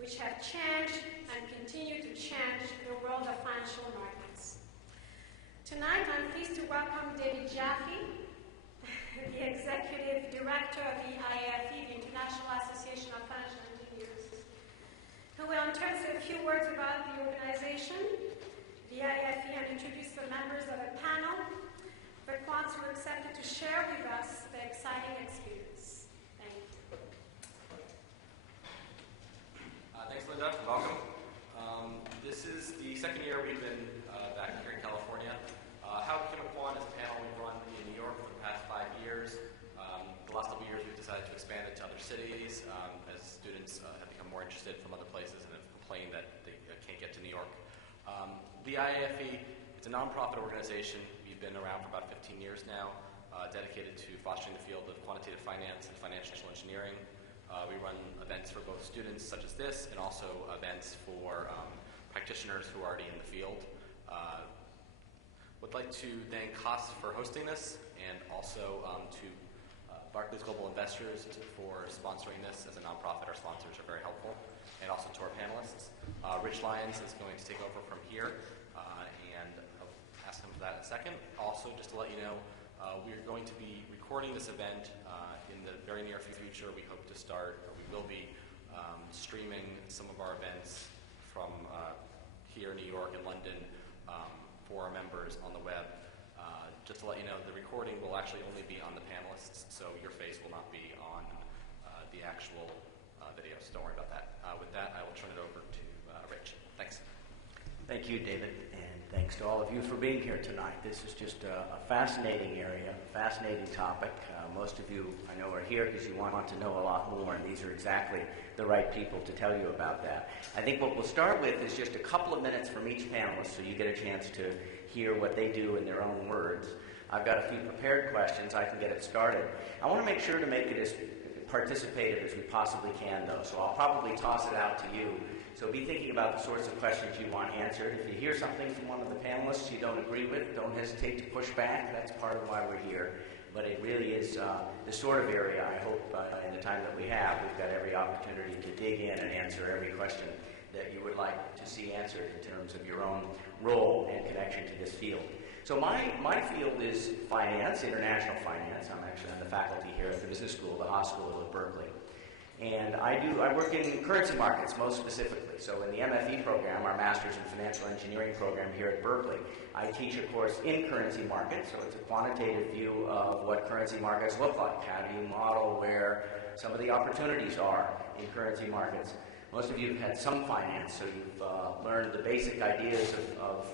which have changed and continue to change the world of financial markets. Tonight, I'm pleased to welcome David Iafe, the Executive Director of the iafe, the International Association of Financial Engineers, who will in turn say a few words about the organization, the iafe, and introduce the members of a panel for quants who accepted to share with us their exciting experience. Thank you. Thanks, Linda. Welcome. This is the second year we've been back here in California. How became a quant is a panel we've run in New York for the past 5 years. The last couple of years we've decided to expand it to other cities as students have become more interested from other places and have complained that they can't get to New York. The iafe, it's a nonprofit organization. We've been around for about 15 years now, dedicated to fostering the field of quantitative finance and financial engineering. We run events for both students such as this and also events for practitioners who are already in the field. Would like to thank Haas for hosting this, and also to Barclays Global Investors for sponsoring this. As a nonprofit, our sponsors are very helpful, and also to our panelists. Rich Lyons is going to take over from here, and I'll ask him for that in a second. Also, just to let you know, we're going to be recording this event in the very near future. We hope to start, or we will be streaming some of our events from here in New York and London for our members on the web. Just to let you know, the recording will actually only be on the panelists, so your face will not be on the actual video, so don't worry about that. With that, I will turn it over to Rich. Thanks. Thank you, David, and thanks to all of you for being here tonight. This is just a fascinating area, a fascinating topic. Most of you, I know, are here because you want to know a lot more, and these are exactly the right people to tell you about that. I think what we'll start with is just a couple of minutes from each panelist so you get a chance to hear what they do in their own words. I've got a few prepared questions. I can get it started. I want to make sure to make it as participative as we possibly can, though, so I'll probably toss it out to you. So be thinking about the sorts of questions you want answered. If you hear something from one of the panelists you don't agree with, don't hesitate to push back. That's part of why we're here. But it really is the sort of area, I hope, in the time that we have, we've got every opportunity to dig in and answer every question that you would like to see answered in terms of your own role and connection to this field. So my field is finance, international finance. I'm actually on the faculty here at the business school, the Haas School of Berkeley. And I work in currency markets most specifically. So in the MFE program, our Master's in Financial Engineering program here at Berkeley, I teach a course in currency markets. So it's a quantitative view of what currency markets look like. How do you model where some of the opportunities are in currency markets? Most of you have had some finance, so you've learned the basic ideas of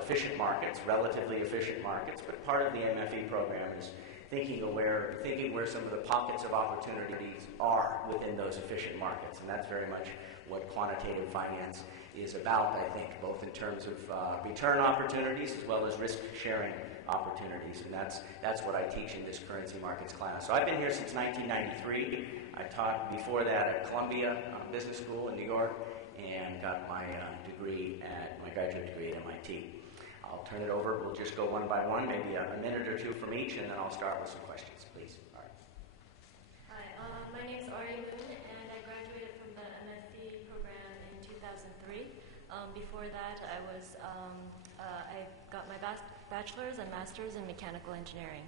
efficient markets, relatively efficient markets. But part of the MFE program is thinking where some of the pockets of opportunities are within those efficient markets. And that's very much what quantitative finance is about, I think, both in terms of return opportunities as well as risk-sharing opportunities. And that's what I teach in this currency markets class. So I've been here since 1993. I taught before that at Columbia Business School in New York and got my graduate degree at MIT. I'll turn it over. We'll just go one by one, maybe a minute or two from each, and then I'll start with some questions, please. All right. Hi, my name is Ari Moon, and I graduated from the MFE program in 2003. Before that, I got my bachelor's and master's in mechanical engineering.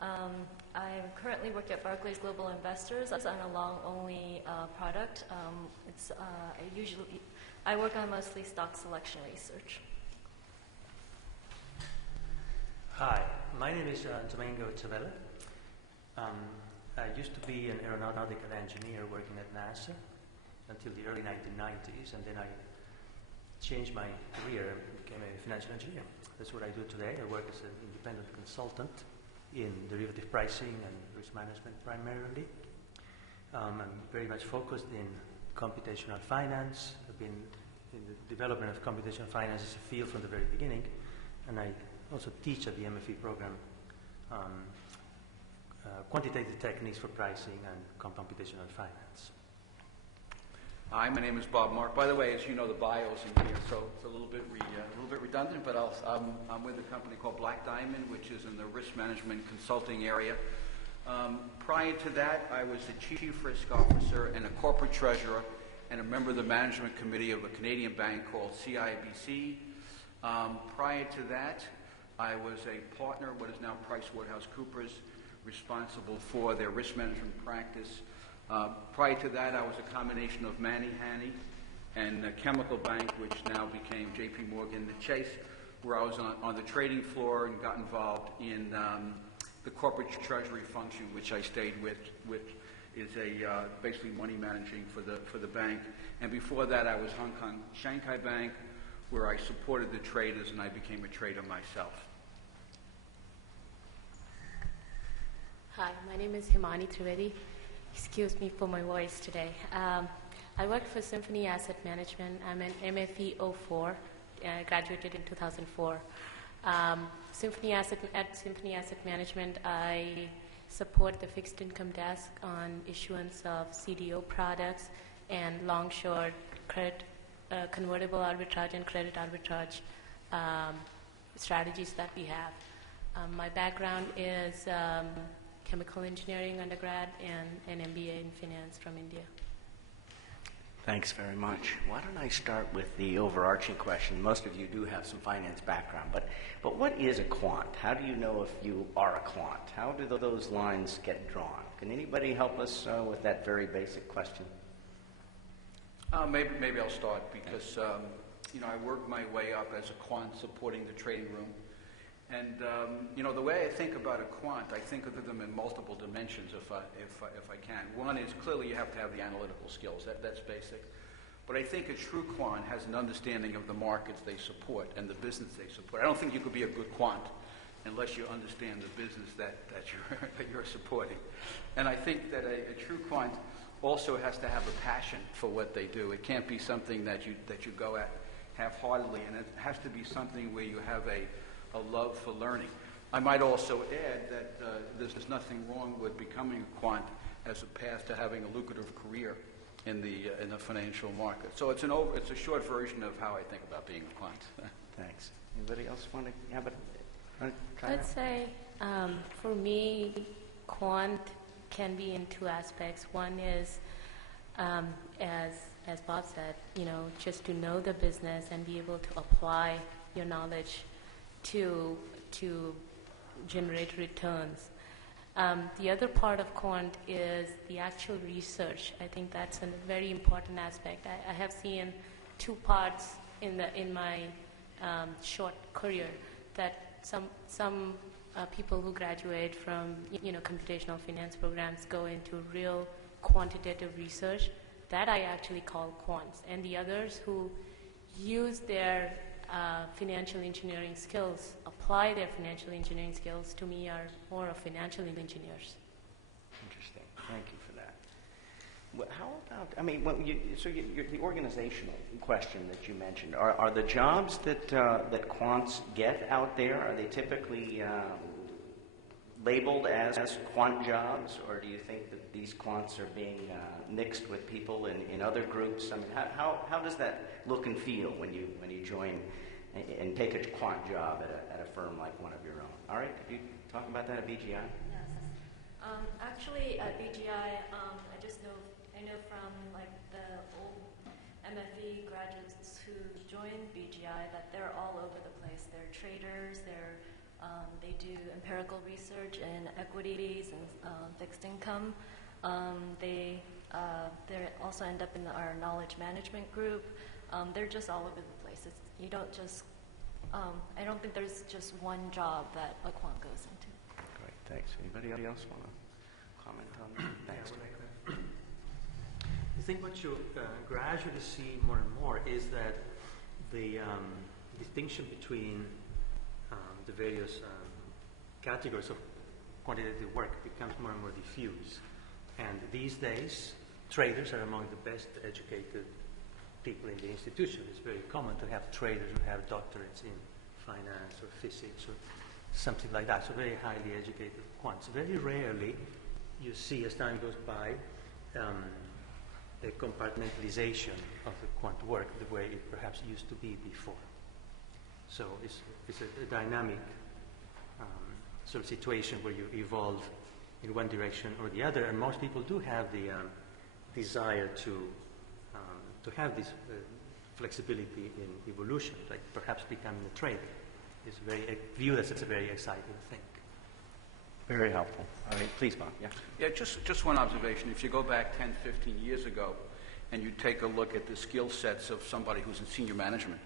I currently work at Barclays Global Investors on a long-only product. I work on mostly stock selection research. Hi, my name is Domingo Chavela. I used to be an aeronautical engineer working at NASA until the early 1990s, and then I changed my career and became a financial engineer. That's what I do today. I work as an independent consultant in derivative pricing and risk management primarily. I'm very much focused in computational finance. I've been in the development of computational finance as a field from the very beginning, and I also teach at the MFE program quantitative techniques for pricing and computational finance. Hi, my name is Bob Mark. By the way, as you know, the bio's in here, so it's a little bit redundant, but I'm with a company called Black Diamond, which is in the risk management consulting area. Prior to that, I was the chief risk officer and a corporate treasurer and a member of the management committee of a Canadian bank called CIBC. Prior to that, I was a partner, what is now PricewaterhouseCoopers, responsible for their risk management practice. Prior to that, I was a combination of Manny Hanny and Chemical Bank, which now became J.P. Morgan Chase, where I was on the trading floor and got involved in the corporate treasury function, which I stayed with, which is basically money managing for the bank. And before that, I was Hong Kong Shanghai Bank, where I supported the traders, and I became a trader myself. Hi, my name is Himani Trivedi. Excuse me for my voice today. I work for Symphony Asset Management. I'm an MFE 04, graduated in 2004. At Symphony Asset Management, I support the fixed income desk on issuance of CDO products and long-short credit, convertible arbitrage and credit arbitrage strategies that we have. My background is chemical engineering undergrad and an MBA in finance from India. Thanks very much. Why don't I start with the overarching question? Most of you do have some finance background, but what is a quant? How do you know if you are a quant? How do those lines get drawn? Can anybody help us with that very basic question? Maybe I'll start because I worked my way up as a quant supporting the trading room. And the way I think about a quant, I think of them in multiple dimensions if I can. One is clearly you have to have the analytical skills. That's basic. But I think a true quant has an understanding of the markets they support and the business they support. I don't think you could be a good quant unless you understand the business that you're supporting. And I think that a true quant also has to have a passion for what they do. It can't be something that you go at half-heartedly, and it has to be something where you have a love for learning. I might also add that there's nothing wrong with becoming a quant as a path to having a lucrative career in the financial market. So it's a short version of how I think about being a quant. Thanks. Anybody else want to have a try? I'd say for me, quant can be in two aspects. One is, as Bob said, just to know the business and be able to apply your knowledge to generate returns. The other part of quant is the actual research. I think that's a very important aspect. I have seen two parts in my short career that some people who graduate from computational finance programs go into real quantitative research. That I actually call quants. And the others who use their financial engineering skills, apply their financial engineering skills, to me are more of financial engineers. Interesting. Thank you for that. Well, how about, the organizational question that you mentioned, are the jobs that quants get out there, are they typically labeled as quant jobs, or do you think that these quants are being mixed with people in other groups? I mean, how does that look and feel when you join and take a quant job at a firm like one of your own? All right, could you talk about that at BGI? Yes. Actually, at BGI, I know from like the old MFE graduates who joined BGI that they're all over the place. They're traders. They do empirical research in equities and fixed income. They also end up in our knowledge management group. They're just all over the place. You don't just. I don't think there's just one job that a quant goes into. Great, thanks. Anybody else want to comment on that? Thanks. I think what you gradually see more and more is that the distinction between the various categories of quantitative work becomes more and more diffuse. And these days, traders are among the best educated people in the institution. It's very common to have traders who have doctorates in finance or physics or something like that. So very highly educated quants. Very rarely you see, as time goes by, a compartmentalization of the quant work the way it perhaps used to be before. So it's a dynamic sort of situation where you evolve in one direction or the other, and most people do have the desire to to have this flexibility in evolution, like perhaps becoming a trader, is viewed as a very exciting thing. Very helpful. All right, please, Bob. Yeah. Yeah, just one observation. If you go back 10, 15 years ago and you take a look at the skill sets of somebody who's in senior management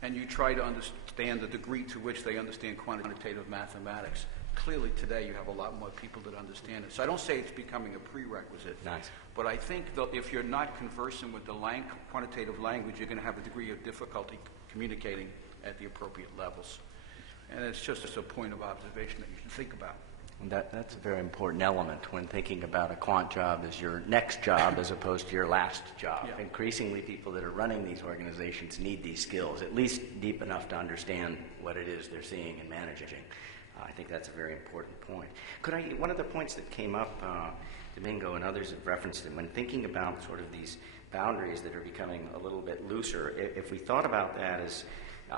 and you try to understand the degree to which they understand quantitative mathematics, clearly today you have a lot more people that understand it. So I don't say it's becoming a prerequisite. Nice. But I think that if you're not conversant with the quantitative language, you're going to have a degree of difficulty communicating at the appropriate levels. And it's just a point of observation that you should think about. That's a very important element when thinking about a quant job as your next job as opposed to your last job. Yeah. Increasingly, people that are running these organizations need these skills, at least deep enough to understand what it is they're seeing and managing. I think that's a very important point. One of the points that came up, Domingo and others have referenced it, when thinking about sort of these boundaries that are becoming a little bit looser, if we thought about that as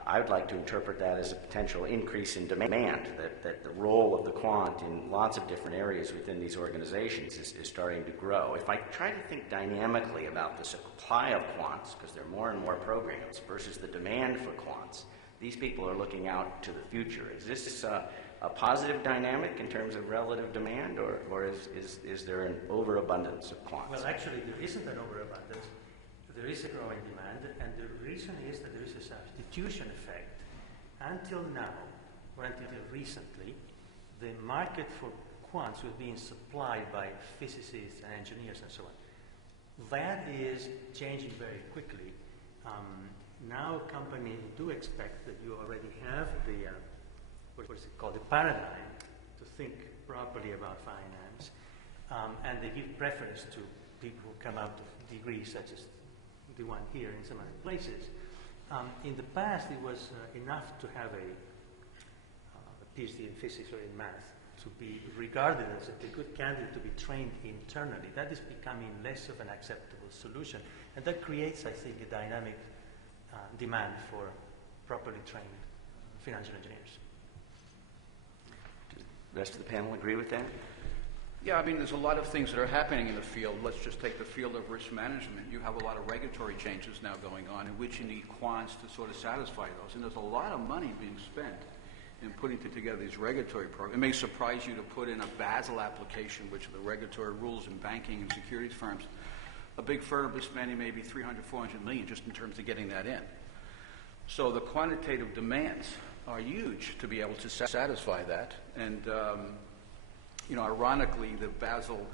I would like to interpret that as a potential increase in demand, that the role of the quant in lots of different areas within these organizations is starting to grow. If I try to think dynamically about the supply of quants, because there are more and more programs, versus the demand for quants, these people are looking out to the future. Is this a positive dynamic in terms of relative demand, or is there an overabundance of quants? Well, actually, there isn't an overabundance. There is a growing demand, and the reason is that there is a substitution effect. Until now, or until recently, the market for quants was being supplied by physicists and engineers and so on. That is changing very quickly. Now companies do expect that you already have the, what is it called, the paradigm to think properly about finance, and they give preference to people who come out of degrees such as the one here in some other places. In the past, it was enough to have a PhD in physics or in math to be regarded as a good candidate to be trained internally. That is becoming less of an acceptable solution, and that creates, I think, a dynamic demand for properly trained financial engineers. Does the rest of the panel agree with that? Yeah, I mean, there's a lot of things that are happening in the field. Let's just take the field of risk management. You have a lot of regulatory changes now going on in which you need quants to sort of satisfy those. And there's a lot of money being spent in putting together these regulatory programs. It may surprise you to put in a Basel application, which are the regulatory rules in banking and securities firms. A big firm is spending maybe 300, 400 million just in terms of getting that in. So the quantitative demands are huge to be able to satisfy that. And ironically, the Basel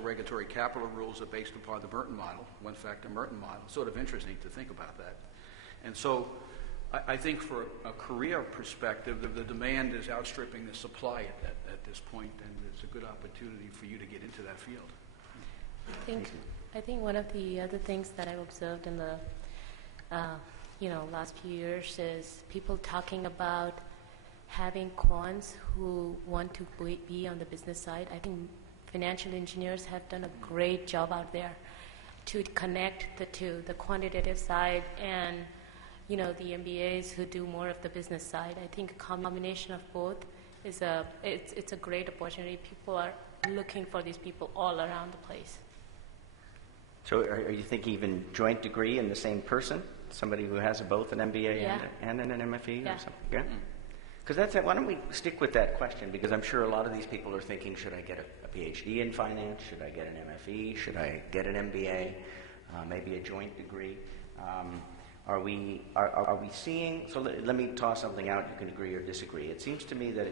regulatory capital rules are based upon the Merton model, one-factor Merton model. Sort of interesting to think about that. And so I think for a career perspective, the demand is outstripping the supply at this point, and it's a good opportunity for you to get into that field. I think one of the other things that I've observed in the last few years is people talking about having quants who want to be on the business side. I think financial engineers have done a great job out there to connect the two, the quantitative side and the MBAs who do more of the business side. I think a combination of both is it's a great opportunity. People are looking for these people all around the place. So are you thinking even joint degree in the same person? Somebody who has both an MBA and an MFE or something? Yeah. Because that's it. Why don't we stick with that question? Because I'm sure a lot of these people are thinking, should I get a PhD in finance? Should I get an MFE? Should I get an MBA? Maybe a joint degree? Are we seeing, so let me toss something out, you can agree or disagree. It seems to me that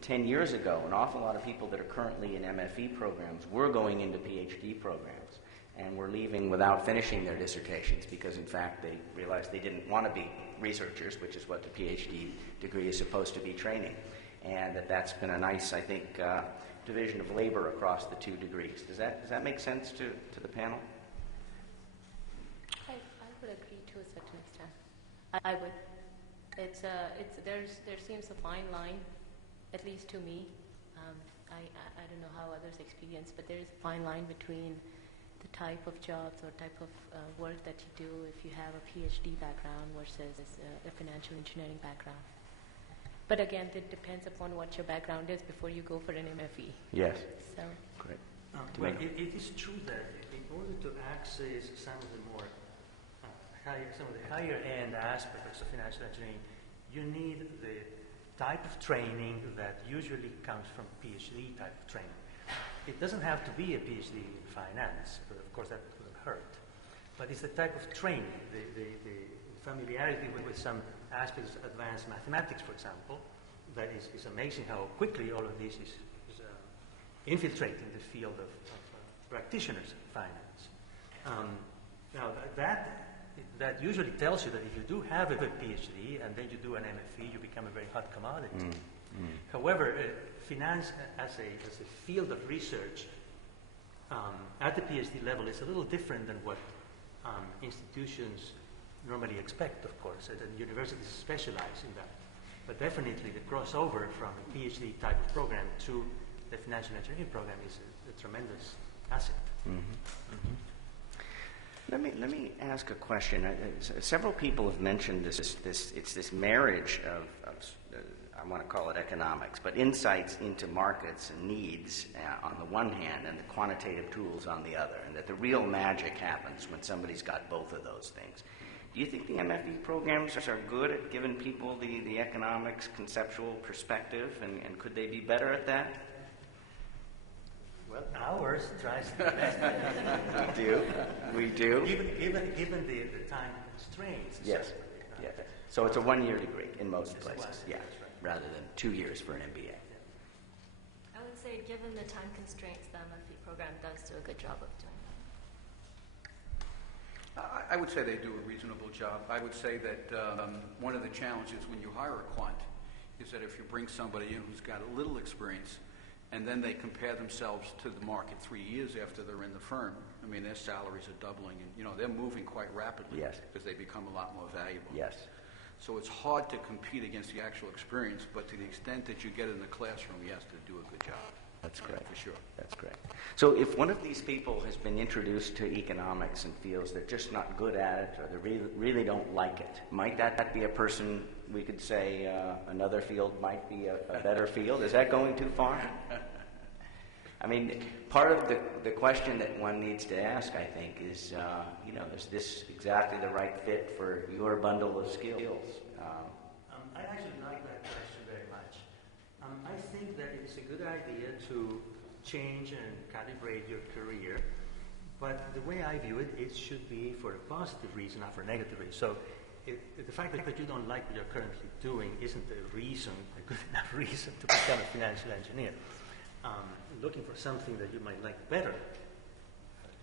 10 years ago, an awful lot of people that are currently in MFE programs were going into PhD programs and were leaving without finishing their dissertations because, in fact, they realized they didn't want to be researchers, which is what the PhD degree is supposed to be training. And that's been a nice, I think, division of labor across the two degrees. Does that make sense to the panel? I would agree to a certain extent. I would. There seems a fine line, at least to me. I don't know how others experience, but there is a fine line between the type of jobs or type of work that you do if you have a PhD background versus a financial engineering background. But again, it depends upon what your background is before you go for an MFE. Yes. So. Great. Well, it is true that order to access some of the more some of the higher end aspects of financial engineering, you need the type of training that usually comes from PhD type of training. It doesn't have to be a PhD in finance, but of course that would have hurt. But it's the type of training, the familiarity with some aspects of advanced mathematics, for example, that is amazing how quickly all of this is infiltrating the field of practitioners of finance. Now that usually tells you that if you do have a PhD and then you do an MFE, you become a very hot commodity. However, finance as a field of research at the PhD level is a little different than what institutions normally expect, of course. The universities specialize in that. But definitely the crossover from a PhD type of program to the financial engineering program is a tremendous asset. Let me ask a question. Several people have mentioned this marriage of I want to call it economics, but insights into markets and needs on the one hand and the quantitative tools on the other, and that the real magic happens when somebody's got both of those things. Do you think the MFE programs are good at giving people the economics conceptual perspective, and could they be better at that? Well, ours tries to be best. We do. Given the time constraints. Yes. Yeah. So it's a one-year degree in most places. Yeah. Rather than 2 years for an MBA. I would say, given the time constraints, the MFE program does do a good job of doing that. I would say they do a reasonable job. I would say that one of the challenges when you hire a quant is that if you bring somebody in who's got a little experience and then they compare themselves to the market 3 years after they're in the firm, I mean, their salaries are doubling and, they're moving quite rapidly. Yes. Because they become a lot more valuable. Yes. So it's hard to compete against the actual experience, but to the extent that you get in the classroom, you have to do a good job. That's great. For sure. That's great. So if one of these people has been introduced to economics and feels they're just not good at it, or they really don't like it, might that be a person we could say another field might be a better field? Is that going too far? I mean, part of the question that one needs to ask, I think, is, is this exactly the right fit for your bundle of skills? I actually like that question very much. I think that it's a good idea to change and calibrate your career, but the way I view it, it should be for a positive reason, not for a negative reason. So the fact that you don't like what you're currently doing isn't a good enough reason to become a financial engineer. Looking for something that you might like better,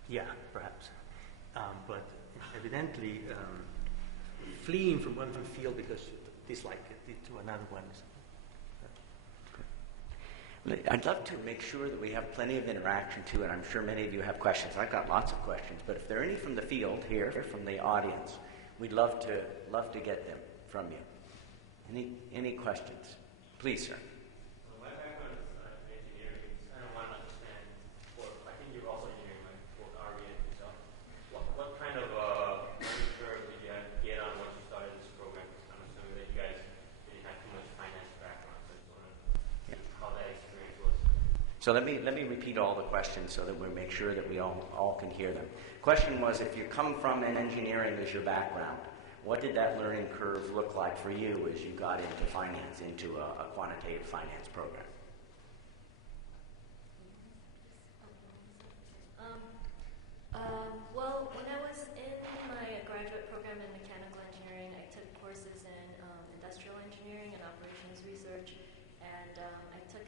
yeah, perhaps. But evidently, fleeing from one field because you dislike it to another one is... I'd love to make sure that we have plenty of interaction too, and I'm sure many of you have questions. I've got lots of questions, but if there are any from the field here, from the audience, we'd love to get them from you. Any questions? Please, sir. My background is engineering. I don't want to understand, I think you're also engineering, like for RV and stuff. What kind of learning curve did you get on once you started this program? I'm assuming that you guys didn't have too much finance background, so I just want to see how that experience was. So let me repeat all the questions so that we make sure that we all can hear them. Question was, if you come from an engineering as your background, what did that learning curve look like for you as you got into finance, into a quantitative finance program? Well, when I was in my graduate program in mechanical engineering, I took courses in industrial engineering and operations research, and I took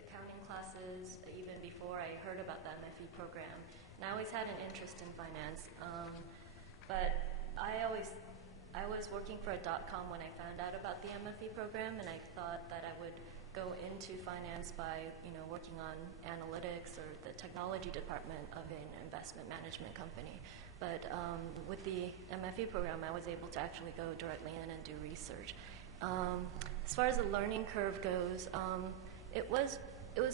accounting classes even before I heard about the MFE program. And I always had an interest in finance, but I was working for a .com when I found out about the MFE program, and I thought that I would go into finance by, working on analytics or the technology department of an investment management company. But with the MFE program, I was able to actually go directly in and do research. As far as the learning curve goes, it was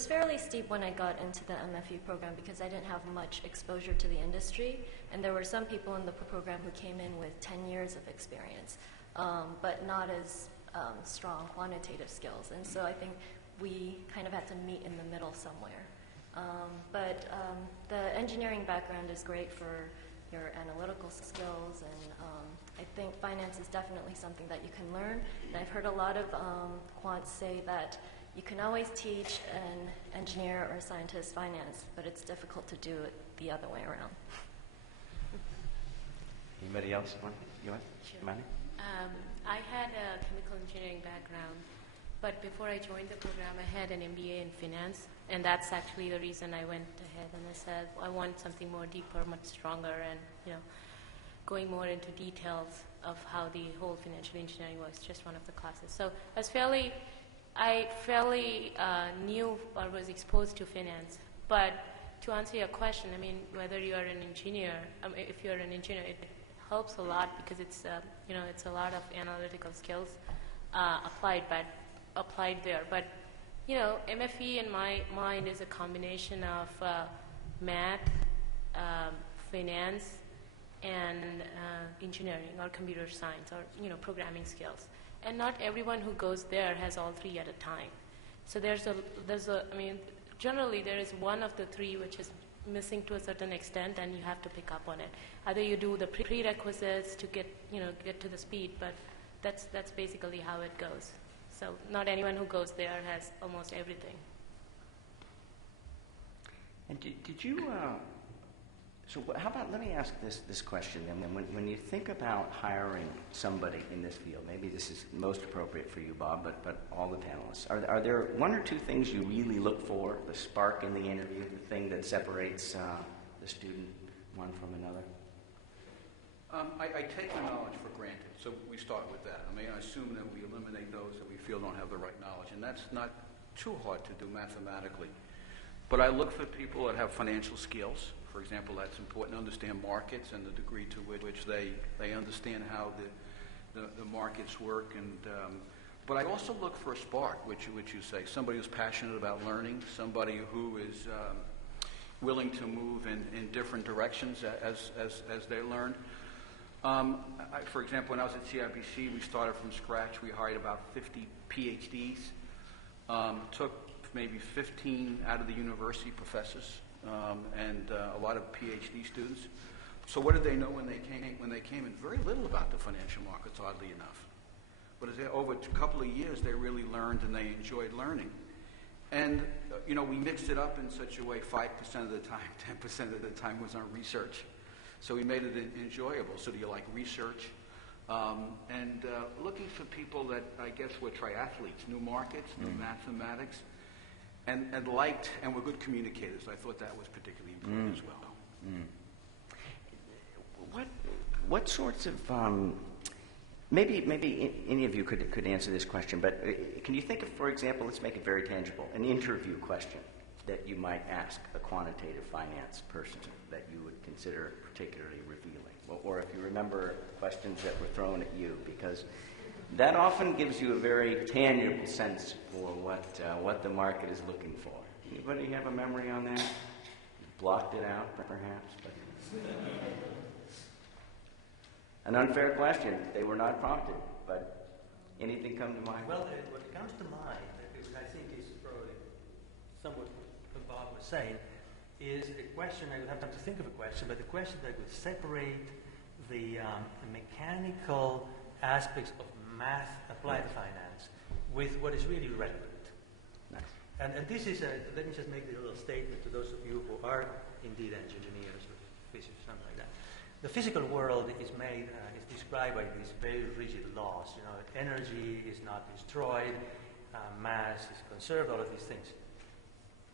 fairly steep when I got into the MFE program because I didn't have much exposure to the industry, and there were some people in the program who came in with 10 years of experience, but not as strong quantitative skills. And so I think we kind of had to meet in the middle somewhere. But the engineering background is great for your analytical skills, and I think finance is definitely something that you can learn. And I've heard a lot of quants say that you can always teach an engineer or a scientist finance, but it's difficult to do it the other way around. Anybody else want? You want? Sure. Manny? I had a chemical engineering background, but before I joined the program, I had an MBA in finance, and that's actually the reason I went ahead and I said I want something more deeper, much stronger, and going more into details of how the whole financial engineering works. Just one of the classes. So I fairly knew or was exposed to finance, but to answer your question, I mean, whether you are an engineer, if you're an engineer, it helps a lot because it's it's a lot of analytical skills applied there. But MFE in my mind is a combination of math, finance, and engineering or computer science or programming skills. And not everyone who goes there has all three at a time. So generally there is one of the three which is missing to a certain extent, and you have to pick up on it. Either you do the prerequisites to get to the speed, but that's basically how it goes. So not anyone who goes there has almost everything. And did you? So how about, let me ask this question then. When you think about hiring somebody in this field, maybe this is most appropriate for you, Bob, but all the panelists, are there one or two things you really look for, the spark in the interview, the thing that separates the student one from another? I take the knowledge for granted, so we start with that. I mean, I assume that we eliminate those that we feel don't have the right knowledge, and that's not too hard to do mathematically. But I look for people that have financial skills. For example, that's important to understand markets and the degree to which they understand how the markets work. But I also look for a spark, which you say, somebody who's passionate about learning, somebody who is willing to move in different directions as they learn. For example, when I was at CIBC, we started from scratch. We hired about 50 PhDs, took maybe 15 out of the university professors, and a lot of PhD students. So what did they know when they came in? Very little about the financial markets, oddly enough. But over a couple of years, they really learned and they enjoyed learning. And we mixed it up in such a way 5% of the time, 10% of the time was on research. So we made it enjoyable. So do you like research? And looking for people that I guess were triathletes, knew markets, knew mathematics, and were good communicators. I thought that was particularly important as well. What sorts of maybe any of you could answer this question, but can you think of, for example, let's make it very tangible, an interview question that you might ask a quantitative finance person that you would consider particularly revealing, or if you remember questions that were thrown at you, because that often gives you a very tangible sense for what the market is looking for. Anybody have a memory on that? You blocked it out, perhaps. But an unfair question. They were not prompted, but anything come to mind? Well, what comes to mind, because I think is probably somewhat what Bob was saying, is a question. I would have to think of a question, but the question that would separate the mechanical aspects of math applied finance with what is really relevant. Nice. And this is let me just make a little statement to those of you who are indeed engineers or physicists, something like that. The physical world is described by these very rigid laws. Energy is not destroyed, mass is conserved, all of these things.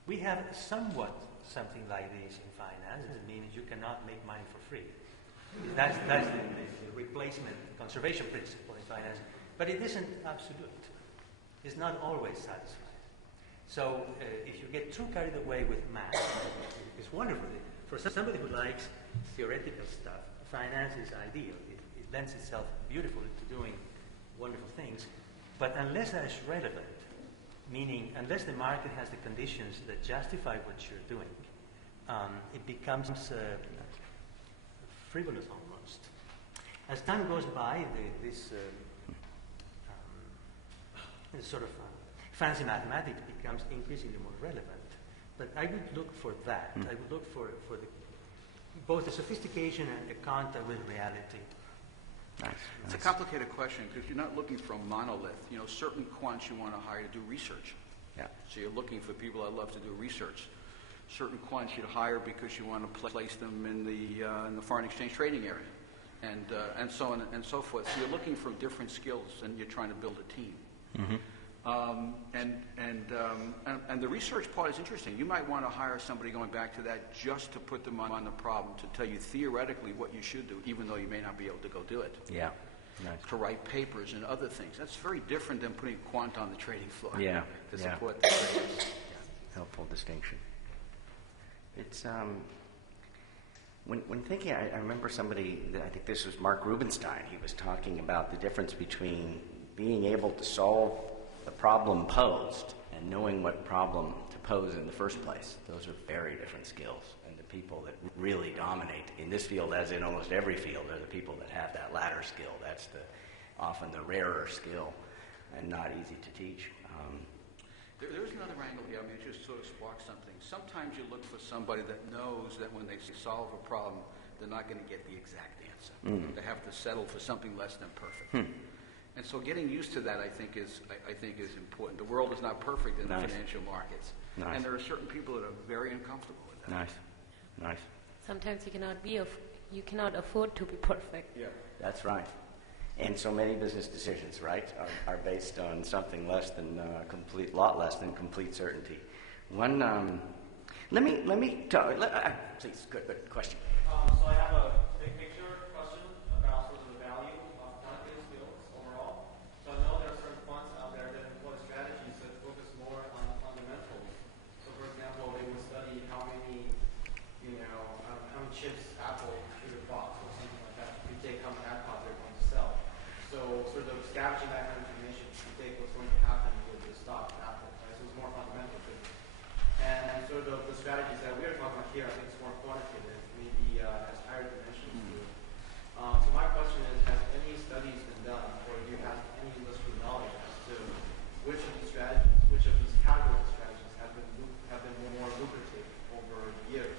We have somewhat something like this in finance. It means you cannot make money for free. That's the replacement conservation principle in finance. But it isn't absolute. It's not always satisfying. So if you get too carried away with math, it's wonderful. For somebody who likes theoretical stuff, finance is ideal. It lends itself beautifully to doing wonderful things. But unless that is relevant, meaning unless the market has the conditions that justify what you're doing, it becomes frivolous almost. As time goes by, this sort of fancy mathematics becomes increasingly more relevant. But I would look for that. I would look for both the sophistication and the contact with reality. Nice. It's a complicated question because you're not looking for a monolith. You know, certain quants you want to hire to do research. Yeah. So you're looking for people that love to do research. Certain quants you'd hire because you want to place them in the foreign exchange trading area, and so on and so forth. So you're looking for different skills, and you're trying to build a team. Mm-hmm. And the research part is interesting. You might want to hire somebody, going back to that, just to put them on the problem, to tell you theoretically what you should do, even though you may not be able to go do it. Yeah. Nice. To write papers and other things. That's very different than putting quant on the trading floor. Yeah. To Yeah. support the traders. Helpful distinction. It's when thinking, I remember somebody, I think this was Mark Rubenstein, he was talking about the difference between being able to solve the problem posed and knowing what problem to pose in the first place. Those are very different skills. And the people that really dominate in this field, as in almost every field, are the people that have that latter skill. That's often the rarer skill and not easy to teach. There's another angle here. I mean, it just sort of sparks something. Sometimes you look for somebody that knows that when they solve a problem, they're not going to get the exact answer. They have to settle for something less than perfect. And so getting used to that, I think is important. The world is not perfect in the financial markets. And there are certain people that are very uncomfortable with that. Nice. Sometimes you cannot afford to be perfect. Yeah. That's right. And so many business decisions, right, are based on something less than lot less than complete certainty. One, let me talk. Please, good question. So I have a big picture question about sort of the value of quantitative skills overall. So I know there are certain quants out there that employ strategies that focus more on the fundamentals. So for example, they will study how many chips Apple should have bought or something like that. You take how many iPods they're going to sell. So sort of scavenging that kind of information to take what's going to happen with the stock of Apple. Right? So it's more fundamental business. And sort of the strategies that we're talking about here, I think it's more quantitative, maybe has higher dimensions to it. So my question is, has any studies been done, or do you have any industry knowledge as to which of these strategies, which of these categories of strategies have been more lucrative over years?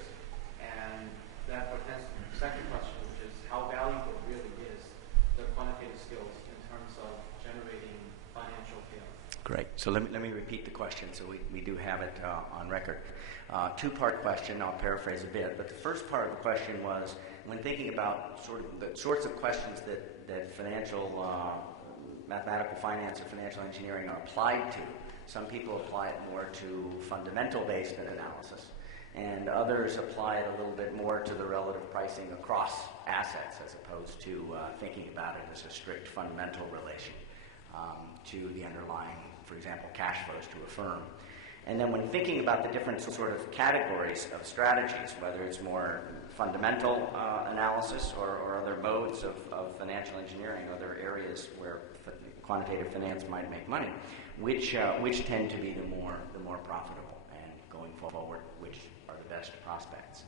And that portends to the second question, which is how valuable really is the quantitative skills in terms of generating financial payoff. Great. So let me repeat the question so we do have it on record. Two-part question. I'll paraphrase a bit. But the first part of the question was, when thinking about sort of the sorts of questions that financial mathematical finance or financial engineering are applied to, some people apply it more to fundamental-based analysis, and others apply it a little bit more to the relative pricing across assets as opposed to thinking about it as a strict fundamental relation to the underlying, for example, cash flows to a firm. And then when thinking about the different sort of categories of strategies, whether it's more fundamental analysis or other modes of financial engineering, other areas where quantitative finance might make money, which tend to be the more profitable, and going forward, which are the best prospects.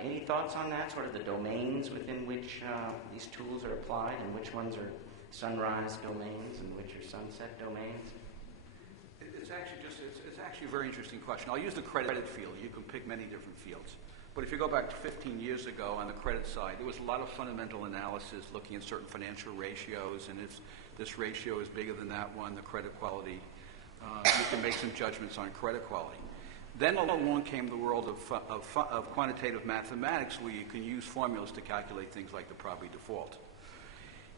Any thoughts on that, sort of the domains within which these tools are applied, and which ones are sunrise domains and which are sunset domains? It's actually a very interesting question. I'll use the credit field. You can pick many different fields. But if you go back to 15 years ago on the credit side, there was a lot of fundamental analysis looking at certain financial ratios, and if this ratio is bigger than that one, the credit quality, you can make some judgments on credit quality. Then along came the world of quantitative mathematics, where you can use formulas to calculate things like the probability default.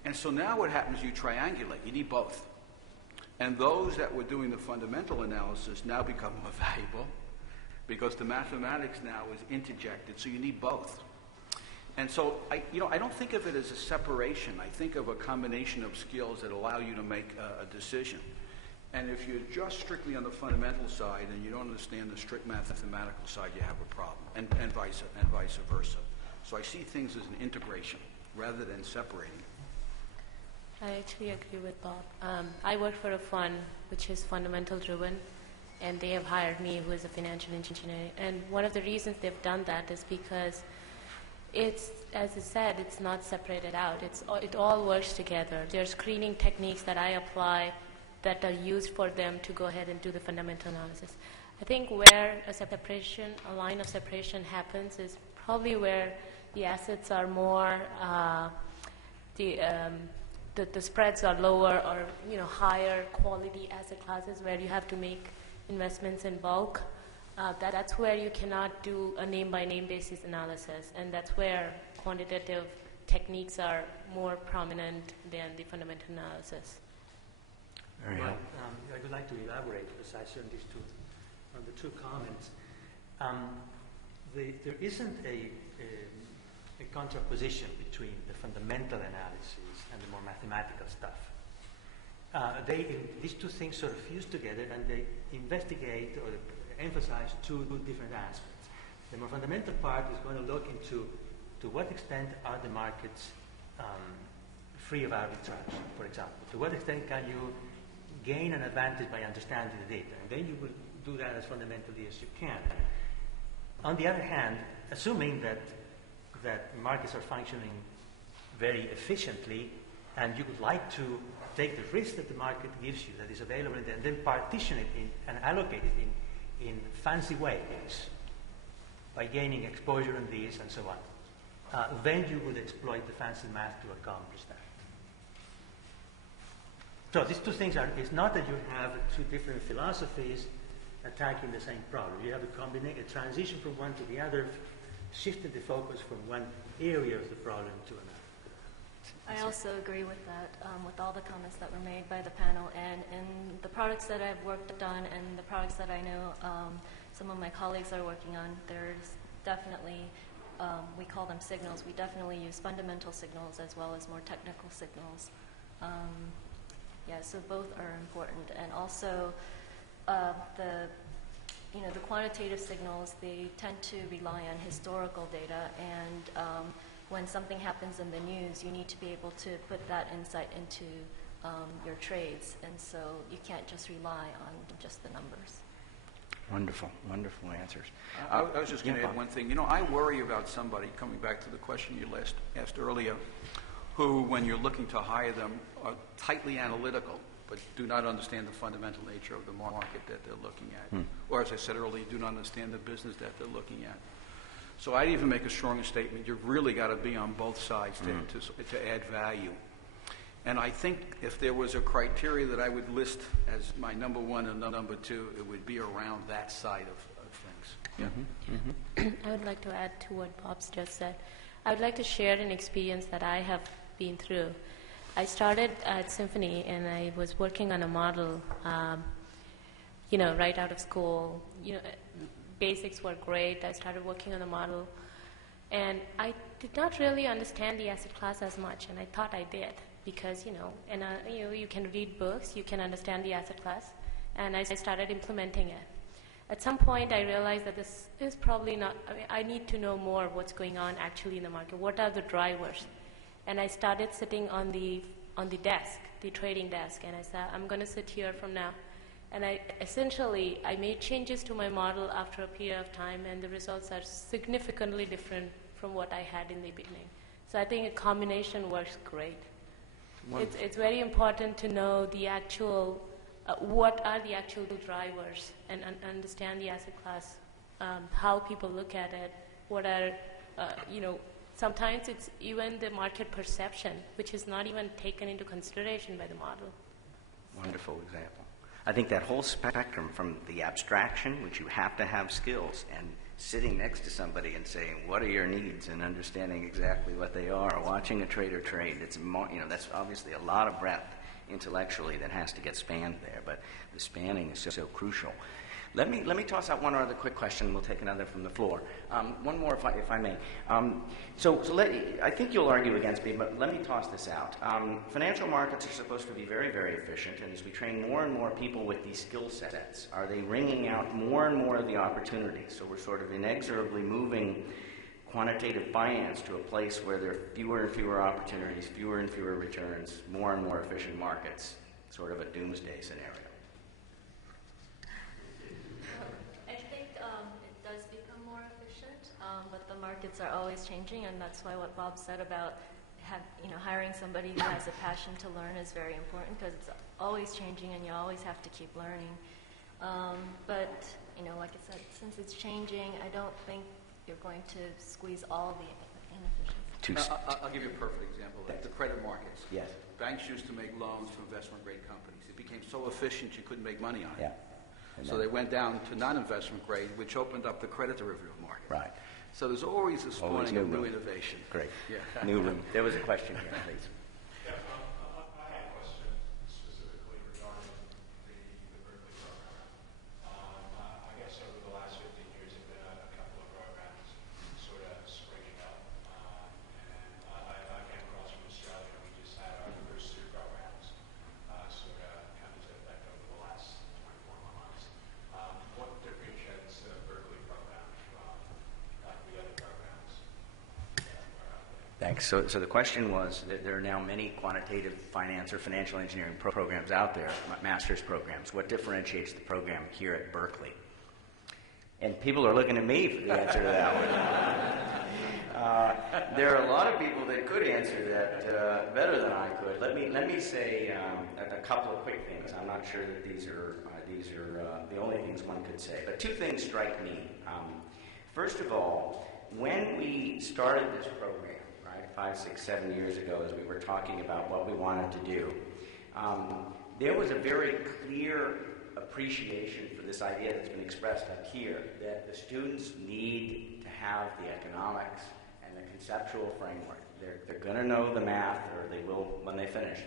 And so now what happens, you triangulate. You need both. And those that were doing the fundamental analysis now become more valuable because the mathematics now is interjected, so you need both. And so I don't think of it as a separation. I think of a combination of skills that allow you to make a decision. And if you're just strictly on the fundamental side and you don't understand the strict mathematical side, you have a problem, and vice versa. So I see things as an integration rather than separating. I actually agree with Bob. I work for a fund which is fundamental driven, and they have hired me, who is a financial engineer. And one of the reasons they've done that is because it's, as I said, it's not separated out. It all works together. There's screening techniques that I apply that are used for them to go ahead and do the fundamental analysis. I think where a line of separation happens is probably where the assets are more, the spreads are lower, or higher quality asset classes where you have to make investments in bulk. That's where you cannot do a name-by-name basis analysis, and that's where quantitative techniques are more prominent than the fundamental analysis. Very Right. helpful. I would like to elaborate precisely on the two comments. There isn't a contraposition between the fundamental analysis and the more mathematical stuff. These two things sort of fuse together, and they investigate or emphasize two different aspects. The more fundamental part is going to look into to what extent are the markets free of arbitrage, for example. To what extent can you gain an advantage by understanding the data? And then you will do that as fundamentally as you can. On the other hand, assuming that markets are functioning very efficiently, and you would like to take the risk that the market gives you, that is available, and then partition it and allocate it in fancy ways by gaining exposure in these and so on, then you would exploit the fancy math to accomplish that. So these two things it's not that you have two different philosophies attacking the same problem. You have a transition from one to the other, shifting the focus from one area of the problem to another. I also agree with that, with all the comments that were made by the panel. And in the products that I've worked on and the products that I know some of my colleagues are working on, there's definitely, we call them signals. We definitely use fundamental signals as well as more technical signals. So both are important. And also the quantitative signals, they tend to rely on historical data, and when something happens in the news, you need to be able to put that insight into your trades, and so you can't just rely on just the numbers. Wonderful, wonderful answers. I was just going to add one thing. I worry about somebody, coming back to the question you asked earlier, who, when you're looking to hire them, are tightly analytical, but do not understand the fundamental nature of the market that they're looking at. Or, as I said earlier, do not understand the business that they're looking at. So I'd even make a stronger statement. You've really got to be on both sides to add value. And I think if there was a criteria that I would list as my number one and number two, it would be around that side of things. Yeah. I would like to add to what Bob's just said. I would like to share an experience that I have been through. I started at Symphony, and I was working on a model, right out of school. Basics were great. I started working on the model, and I did not really understand the asset class as much, and I thought I did because, you can read books, you can understand the asset class, and I started implementing it. At some point, I realized that this is probably not, I need to know more what's going on actually in the market. What are the drivers? And I started sitting on the desk, the trading desk, and I said, I'm going to sit here from now. And I made changes to my model after a period of time, and the results are significantly different from what I had in the beginning. So I think a combination works great. It's very important to know the actual, what are the actual drivers, and understand the asset class, how people look at it, what are, sometimes it's even the market perception, which is not even taken into consideration by the model. Wonderful example. I think that whole spectrum from the abstraction, which you have to have skills, and sitting next to somebody and saying, what are your needs, and understanding exactly what they are, watching a trader trade, that's obviously a lot of breadth intellectually that has to get spanned there, but the spanning is so crucial. Let me toss out one other quick question. We'll take another from the floor. One more, if I may. I think you'll argue against me, but let me toss this out. Financial markets are supposed to be very, very efficient, and as we train more and more people with these skill sets, are they wringing out more and more of the opportunities? So we're sort of inexorably moving quantitative finance to a place where there are fewer and fewer opportunities, fewer and fewer returns, more and more efficient markets, sort of a doomsday scenario. But the markets are always changing, and that's why what Bob said about hiring somebody who has a passion to learn is very important, because it's always changing and you always have to keep learning. But like I said, since it's changing, I don't think you're going to squeeze all the inefficiencies. I'll give you a perfect example. Like the credit markets. Yes. Banks used to make loans to investment-grade companies. It became so efficient you couldn't make money on it. Yeah. So they went down to non-investment grade, which opened up the credit derivative market. Right. So there's always a spawning of new room. innovation. Great. Yeah. New room. There was a question here, please. Yeah, I had a question specifically regarding the Berkeley program. I guess over the last 15 years, there have been a couple of programs sort of springing up. And I came across from Australia, and we just had our first two programs sort of come into effect over the last 24 months. What differentiates the Berkeley program from the other programs that are out there? Thanks. So the question was that there are now many quantitative finance or financial engineering programs out there, master's programs. What differentiates the program here at Berkeley? And people are looking at me for the answer to that one. There are a lot of people that could answer that better than I could. Let me say a couple of quick things. I'm not sure that these are the only things one could say, but two things strike me. First of all, when we started this program, right, 5, 6, 7 years ago, as we were talking about what we wanted to do, there was a very clear appreciation for this idea that's been expressed up here, that the students need to have the economics and the conceptual framework. They're going to know the math, or they will when they finish.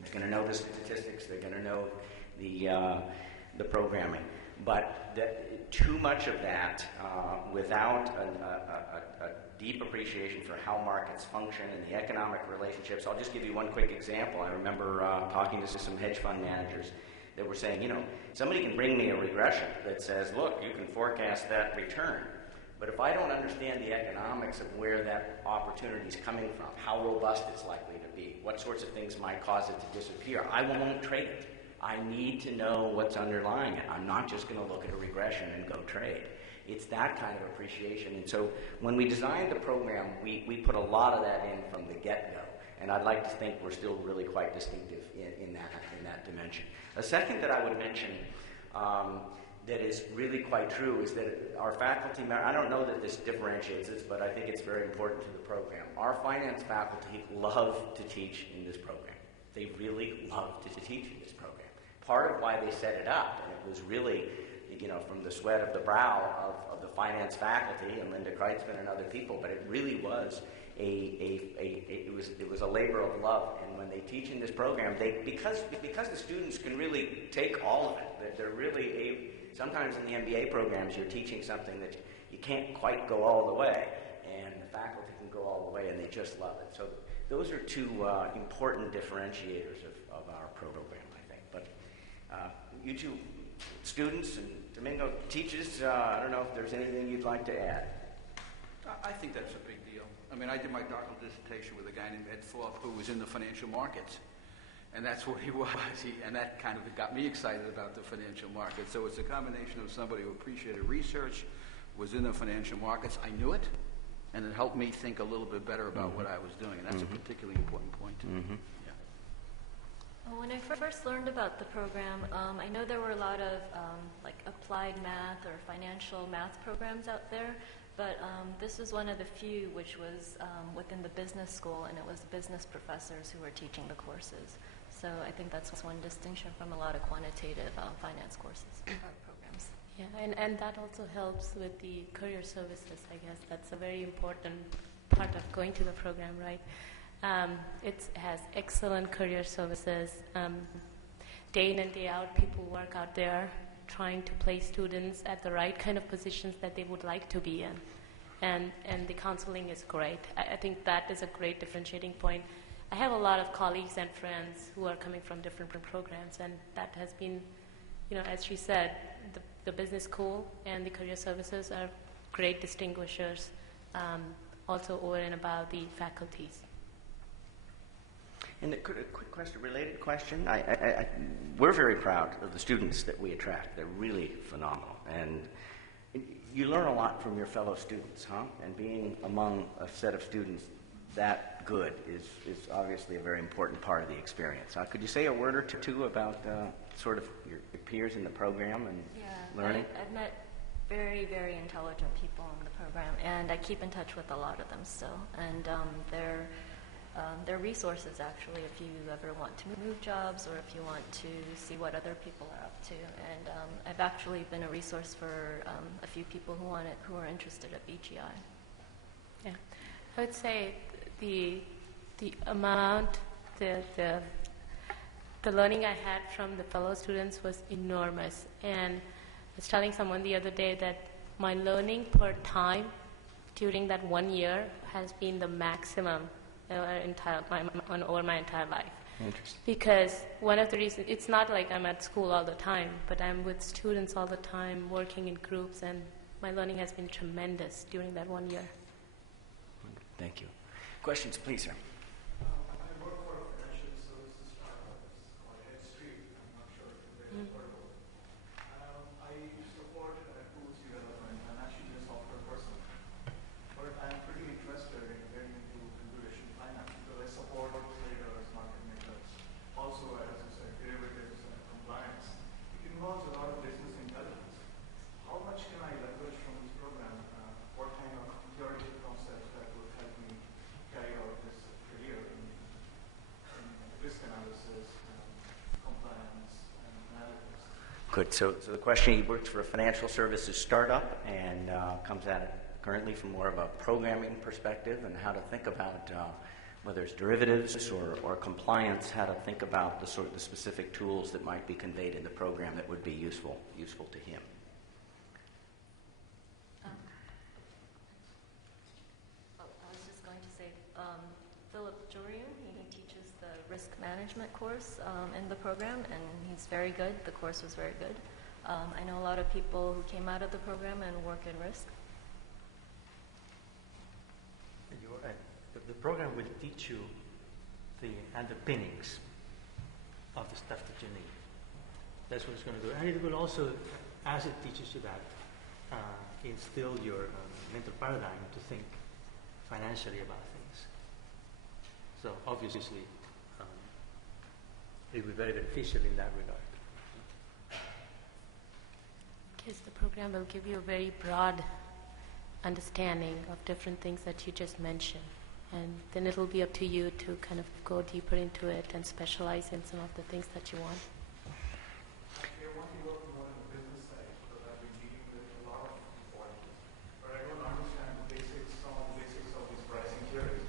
They're going to know the statistics. They're going to know the programming. But too much of that without a deep appreciation for how markets function and the economic relationships. I'll just give you one quick example. I remember talking to some hedge fund managers that were saying, somebody can bring me a regression that says, look, you can forecast that return. But if I don't understand the economics of where that opportunity is coming from, how robust it's likely to be, what sorts of things might cause it to disappear, I won't trade it. I need to know what's underlying it. I'm not just going to look at a regression and go trade. It's that kind of appreciation. And so when we designed the program, we put a lot of that in from the get-go. And I'd like to think we're still really quite distinctive in that dimension. A second that I would mention that is really quite true is that our faculty, I don't know that this differentiates us, but I think it's very important to the program. Our finance faculty love to teach in this program. They really love to teach in this program. Part of why they set it up, and it was really, from the sweat of the brow of the finance faculty and Linda Kreitzman and other people, but it really was it was a labor of love. And when they teach in this program, because the students can really take all of it, they're really sometimes in the MBA programs you're teaching something that you can't quite go all the way, and the faculty can go all the way, and they just love it. So those are two important differentiators of our program, I think. But you two students and Domingo teaches, I don't know if there's anything you'd like to add. I think that's a big deal. I mean, I did my doctoral dissertation with a guy named Ed Thorpe who was in the financial markets. And that's what he was. And that kind of got me excited about the financial markets. So it's a combination of somebody who appreciated research, was in the financial markets. I knew it, and it helped me think a little bit better about what I was doing. And that's a particularly important point. Well, when I first learned about the program, I know there were a lot of applied math or financial math programs out there, but this was one of the few which was within the business school, and it was business professors who were teaching the courses. So I think that's one distinction from a lot of quantitative finance courses programs. Yeah, and that also helps with the career services, I guess. That's a very important part of going to the program, right? It has excellent career services. Day in and day out, people work out there trying to place students at the right kind of positions that they would like to be in. And the counseling is great. I think that is a great differentiating point. I have a lot of colleagues and friends who are coming from different programs, and that has been, as she said, the business school and the career services are great distinguishers, also over and above the faculties. And a quick question, related question. We're very proud of the students that we attract. They're really phenomenal. And you learn a lot from your fellow students, huh? And being among a set of students that good is obviously a very important part of the experience. Could you say a word or two about sort of your peers in the program and learning? I've met very, very intelligent people in the program, and I keep in touch with a lot of them still. And they're resources, actually, if you ever want to move jobs or if you want to see what other people are up to. And I've actually been a resource for a few people who are interested at BGI. Yeah, I would say the amount, the learning I had from the fellow students was enormous. And I was telling someone the other day that my learning per time during that 1 year has been the maximum over my entire life. Interesting. Because one of the reasons, it's not like I'm at school all the time, but I'm with students all the time, working in groups, and my learning has been tremendous during that 1 year. Thank you. Questions, please, sir. I work for a financial services startup called Head Street. I'm not sure if you're very affordable. I support tools development. I'm actually a software person. But I'm pretty interested in getting into computation finance because I support traders, market makers, also, as you said, derivatives and compliance. It involves a lot of business intelligence. How much can I leverage from this program? What kind of theoretical concepts that would help me carry out this career in risk analysis, compliance, and analytics? Good. So the question, he works for a financial services startup and comes at it currently from more of a programming perspective and how to think about whether it's derivatives or compliance, how to think about the specific tools that might be conveyed in the program that would be useful to him. I was just going to say, Philip Jorian, he teaches the risk management course in the program, and he's very good. The course was very good. I know a lot of people who came out of the program and work in risk. You're right. The program will teach you the underpinnings of the stuff that you need. That's what it's going to do. And it will also, as it teaches you that, instill your mental paradigm to think financially about things. So obviously, it will be very beneficial in that regard. Because the program will give you a very broad understanding of different things that you just mentioned. And then it'll be up to you to kind of go deeper into it and specialize in some of the things that you want. I want to work more on the business side because I've been dealing with a lot of foreigners. But I don't understand the basics, some of the basics of these pricing theories.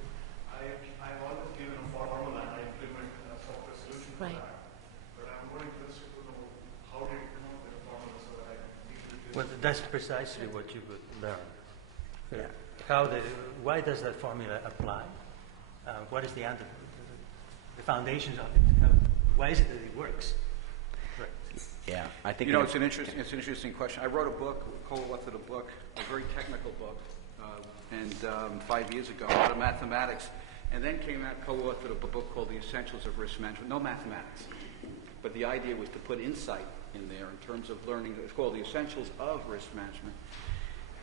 I've always given a formula and I implement a software solution for Right. that. But I'm more interested to know how did you come up with a formula so that I can deal with this. Well, that's precisely what you would learn. Yeah. Why does that formula apply? What is the foundations of it? Why is it that it works? Right. Yeah, I think It's an interesting question. I wrote a book, co-authored a book, a very technical book, and 5 years ago, out of mathematics, and then came out, co-authored a book called The Essentials of Risk Management. No mathematics, but the idea was to put insight in there in terms of learning. It's called The Essentials of Risk Management,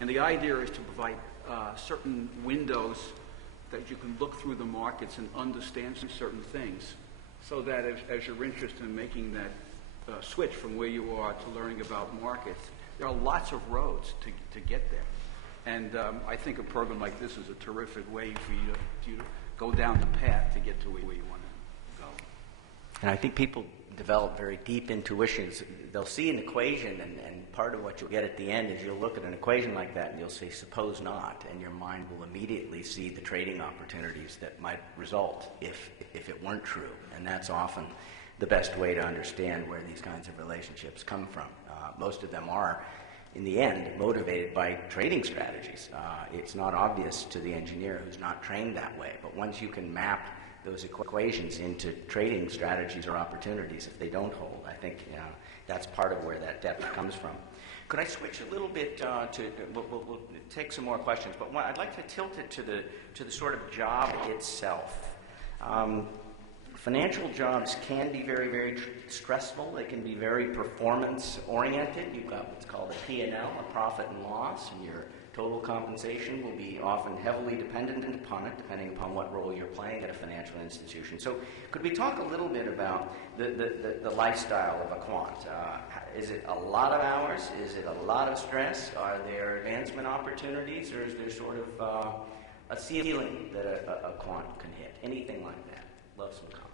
and the idea is to provide certain windows that you can look through the markets and understand certain things, so that as you're interested in making that switch from where you are to learning about markets, there are lots of roads to get there. And I think a program like this is a terrific way for you to go down the path to get to where you want to go. And I think people develop very deep intuitions. They'll see an equation, and part of what you'll get at the end is you'll look at an equation like that and you'll say, suppose not, and your mind will immediately see the trading opportunities that might result if it weren't true. And that's often the best way to understand where these kinds of relationships come from. Most of them are, in the end, motivated by trading strategies. It's not obvious to the engineer who's not trained that way, but once you can map those equations into trading strategies or opportunities, if they don't hold, I think that's part of where that depth comes from. Could I switch a little bit we'll take some more questions, but I'd like to tilt it to the sort of job itself. Financial jobs can be very, very stressful. They can be very performance-oriented. You've got what's called a P&L, a profit and loss, and you're Total compensation will be often heavily dependent upon it, depending upon what role you're playing at a financial institution. So could we talk a little bit about the lifestyle of a quant? Is it a lot of hours? Is it a lot of stress? Are there advancement opportunities? Or is there sort of a ceiling that a quant can hit? Anything like that? Love some comments.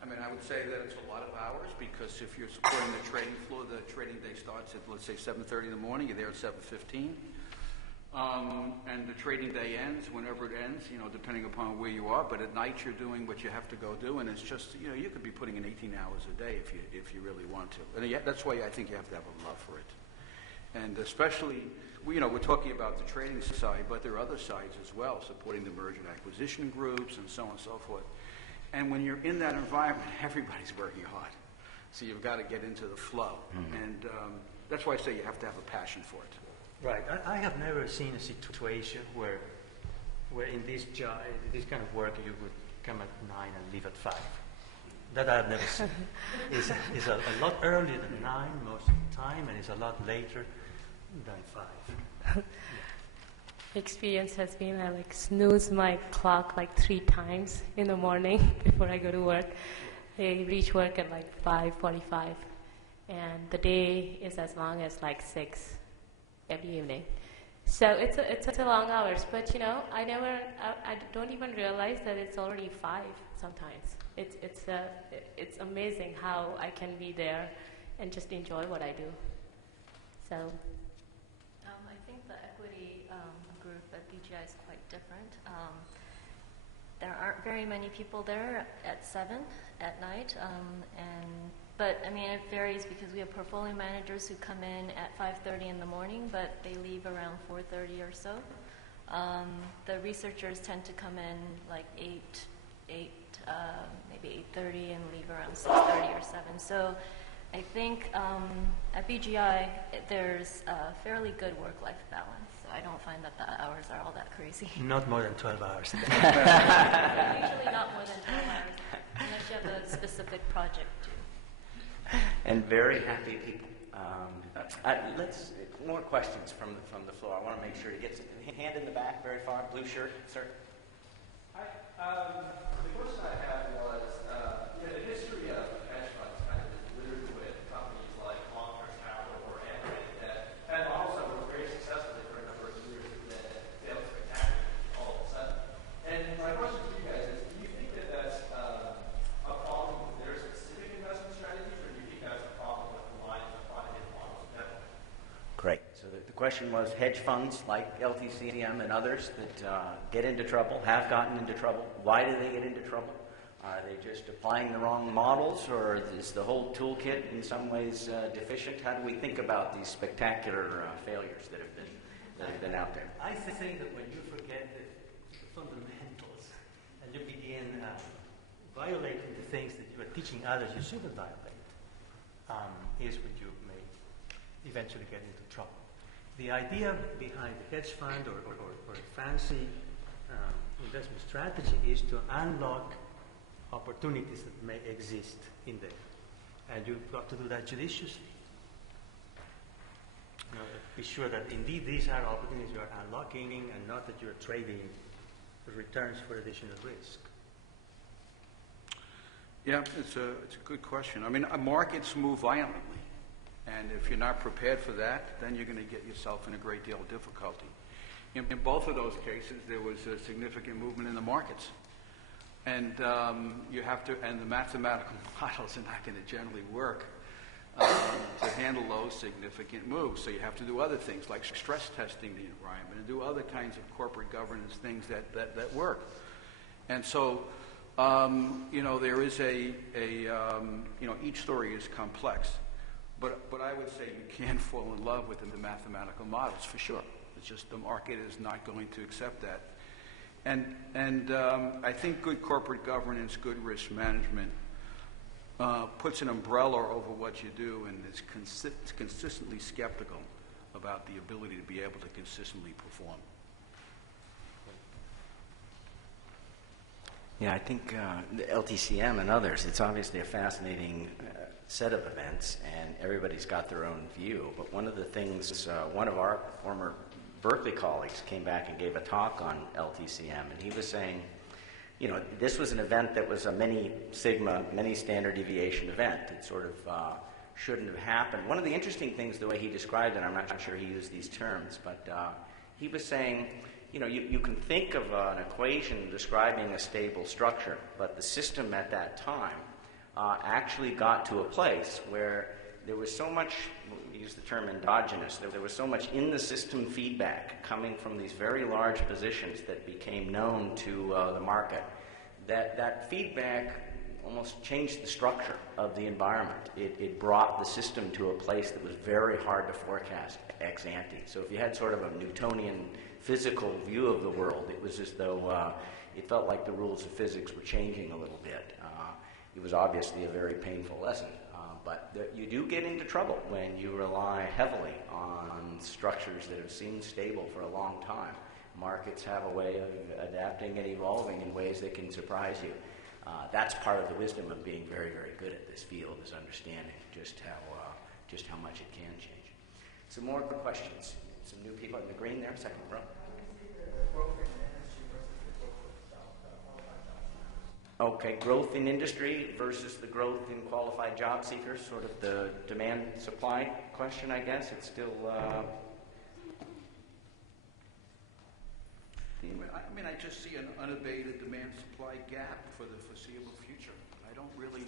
I mean, I would say that it's a lot of hours because if you're supporting the trading floor, the trading day starts at, let's say, 7:30 in the morning. You're there at 7:15. And the trading day ends whenever it ends, depending upon where you are. But at night, you're doing what you have to go do. And it's just, you could be putting in 18 hours a day if you really want to. And that's why I think you have to have a love for it. And especially, we're talking about the trading side, but there are other sides as well, supporting the merger and acquisition groups and so on and so forth. And when you're in that environment, everybody's working hard. So you've got to get into the flow. Mm-hmm. And that's why I say you have to have a passion for it. Right. I have never seen a situation where in this job, this kind of work, you would come at 9 and leave at 5. That I have never seen. It's a lot earlier than 9 most of the time, and it's a lot later than 5. Experience has been I snooze my clock 3 times in the morning before I go to work. I reach work at 5:45, and the day is as long as 6 every evening. So it's a long hours, but I don't even realize that it's already 5 sometimes. It's amazing how I can be there and just enjoy what I do. So I think the equity group at BGI is quite different. There aren't very many people there at 7 at night, but it varies because we have portfolio managers who come in at 5:30 in the morning, but they leave around 4:30 or so. The researchers tend to come in 8, maybe 8:30 and leave around 6:30 or 7. So I think at BGI there's a fairly good work-life balance. So I don't find that the hours are all that crazy. Not more than 12 hours. Usually not more than 12 hours, unless you have a specific project to. And very happy people. Let's more questions from the floor. I want to make sure to get some hand in the back, very far, blue shirt, sir. Hi. The question I had was, the history of hedge funds kind of is littered with companies like Long-Term Capital or Amway that had models that were very successful for a number of years that failed spectacularly all of a sudden. And my question to you guys is, do you think that that's a problem with their specific investment strategies, or do you think that's a problem with the lines of quantitative models in general? Great. So the question was hedge funds like LTCM and others that get into trouble, have gotten into trouble. Why do they get into trouble? Are they just applying the wrong models, or is the whole toolkit in some ways deficient? How do we think about these spectacular failures that have been out there? I think that when you forget the fundamentals and you begin violating the things that you are teaching others you shouldn't violate, is when you may eventually get into trouble. The idea behind the hedge fund or a fancy investment strategy is to unlock opportunities that may exist in there. And you've got to do that judiciously. Be sure that indeed these are opportunities you are unlocking and not that you're trading the returns for additional risk. Yeah, it's a good question. Markets move violently. And if you're not prepared for that, then you're going to get yourself in a great deal of difficulty. In both of those cases, there was a significant movement in the markets. And you have to, and the mathematical models are not going to generally work to handle those significant moves. So you have to do other things like stress testing the environment and do other kinds of corporate governance things that work. And so, there is each story is complex. But I would say you can fall in love with the mathematical models for sure. It's just the market is not going to accept that. And I think good corporate governance, good risk management puts an umbrella over what you do and is consistently skeptical about the ability to be able to consistently perform. Yeah, I think the LTCM and others, it's obviously a fascinating set of events, and everybody's got their own view. But one of the things, one of our former Berkeley colleagues came back and gave a talk on LTCM, and he was saying, you know, this was an event that was a many sigma, many standard deviation event. It sort of shouldn't have happened. One of the interesting things, the way he described it, I'm not sure he used these terms, but he was saying, you know, you can think of an equation describing a stable structure, but the system at that time actually got to a place where there was so much, we use the term endogenous, there was so much in the system feedback coming from these very large positions that became known to the market, that feedback almost changed the structure of the environment. It brought the system to a place that was very hard to forecast ex ante. So if you had sort of a Newtonian physical view of the world, it was as though it felt like the rules of physics were changing a little bit. It was obviously a very painful lesson, but you do get into trouble when you rely heavily on structures that have seemed stable for a long time. Markets have a way of adapting and evolving in ways that can surprise you. That's part of the wisdom of being very, very good at this field, is understanding just how much it can change. Some more questions. Some new people in the green there, second row. Okay, growth in industry versus the growth in qualified job seekers, sort of the demand-supply question, I guess. It's still... I mean, I just see an unabated demand-supply gap for the foreseeable future. I don't really...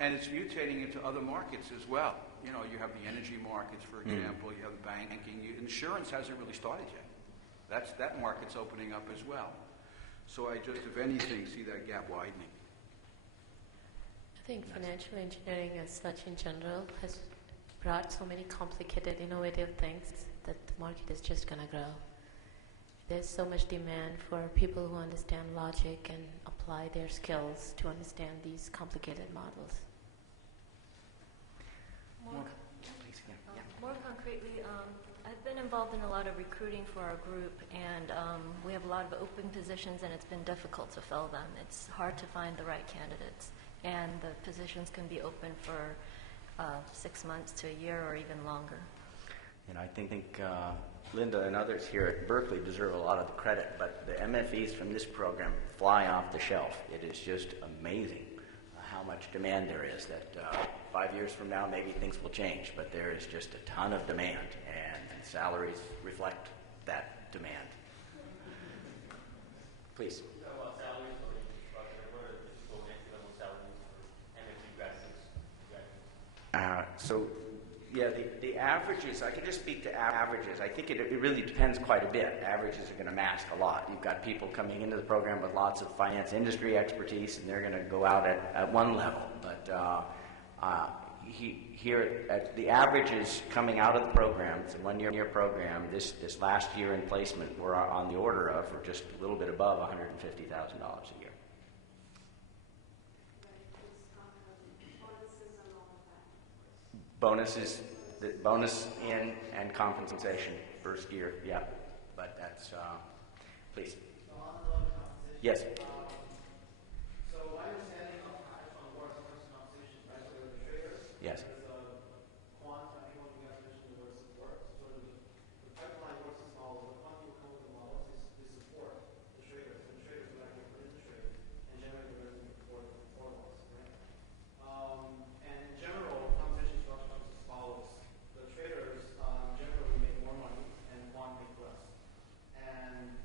And it's mutating into other markets as well. You know, you have the energy markets, for example. You have the banking. Insurance hasn't really started yet. That market's opening up as well. So I just, if anything, see that gap widening. I think financial engineering as such in general has brought so many complicated, innovative things that the market is just going to grow. There's so much demand for people who understand logic and apply their skills to understand these complicated models. More concretely, I've been involved in a lot of recruiting for our group, and we have a lot of open positions, and it's been difficult to fill them. It's hard to find the right candidates, and the positions can be open for 6 months to a year or even longer. And I think Linda and others here at Berkeley deserve a lot of the credit, but the MFEs from this program fly off the shelf. It is just amazing how much demand there is that 5 years from now maybe things will change, but there is just a ton of demand, and salaries reflect that demand. Please. So, yeah, the averages, I can just speak to averages. I think it really depends quite a bit. Averages are going to mask a lot. You've got people coming into the program with lots of finance industry expertise, and they're going to go out at one level. But here, at the averages coming out of the program, it's a one-year program, this last year in placement, we're on the order of, or just a little bit above, $150,000 a year. Bonuses, the bonus in and compensation first year, yeah. But that's, please. Yes. So my understanding of hedge fund works in terms of compensation, right? So there are the traders. Yes. There's quant, I think one of you guys mentioned the word support. So sort of the pipeline works as follows. The quant will come with the models, they support the traders, and the traders will actually put in the trade and generate the revenue for loss, right? And in general, compensation structure is as follows. The traders generally make more money and quant make less. And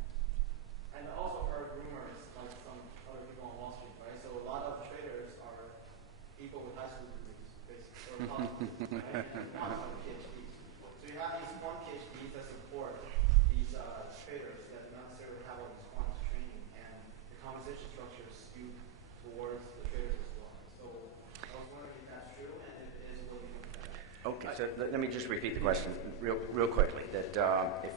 I also heard rumors, like some other people on Wall Street, right? So a lot of traders are people with high school degrees, basically, or college degrees, right? And quant have PhDs. So you have these quant PhDs that support these traders that not necessarily have all these quant training, and the compensation structure is skewed towards the traders as well. So I was wondering if that's true, and if it is, what do you think of that? Okay, so let me just repeat the question real quickly. That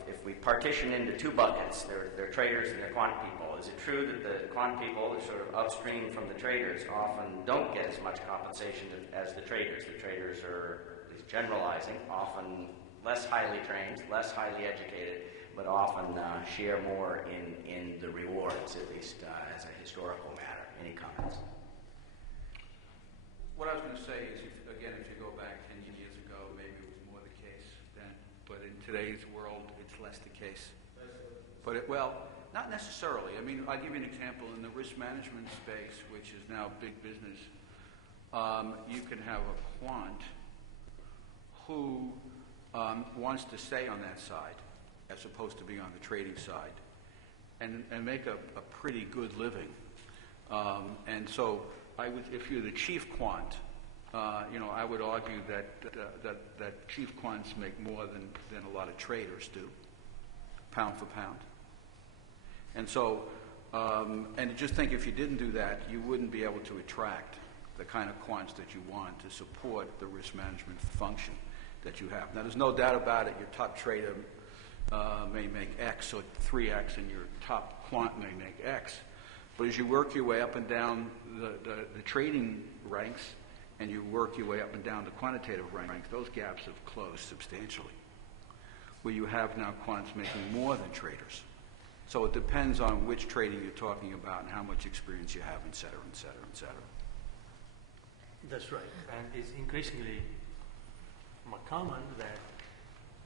if we partition into two buckets, they're traders and they're quant people. Is it true that the quant people, are sort of upstream from the traders, often don't get as much compensation as the traders? The traders are, at least generalizing, often less highly trained, less highly educated, but often share more in the rewards, at least as a historical matter. Any comments? What I was going to say is, if you go back 10 years ago, maybe it was more the case then. But in today's world, it's less the case. But not necessarily. I mean, I'll give you an example. In the risk management space, which is now big business, you can have a quant who wants to stay on that side as opposed to be on the trading side and make a pretty good living. And so if you're the chief quant, I would argue that chief quants make more than a lot of traders do, pound for pound. And so, and just think if you didn't do that, you wouldn't be able to attract the kind of quants that you want to support the risk management function that you have. Now, there's no doubt about it, your top trader may make X or 3X, and your top quant may make X. But as you work your way up and down the trading ranks, and you work your way up and down the quantitative ranks, those gaps have closed substantially, where you have now quants making more than traders. So it depends on which trading you're talking about and how much experience you have, et cetera, et cetera, et cetera. That's right. And it's increasingly more common that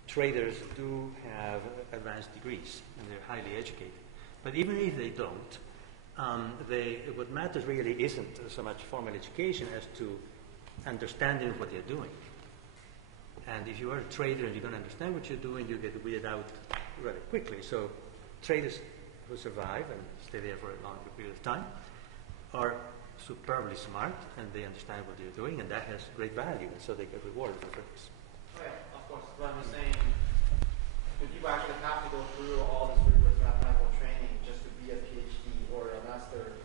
traders do have advanced degrees and they're highly educated. But even if they don't, what matters really isn't so much formal education as to understanding what they're doing. And if you are a trader and you don't understand what you're doing, you get weeded out rather quickly. So traders who survive and stay there for a longer period of time are superbly smart and they understand what they're doing, and that has great value, and so they get rewarded for this. Oh, yeah, of course. But I'm just saying, if you actually have to go through all this rigorous mathematical training just to be a PhD or a master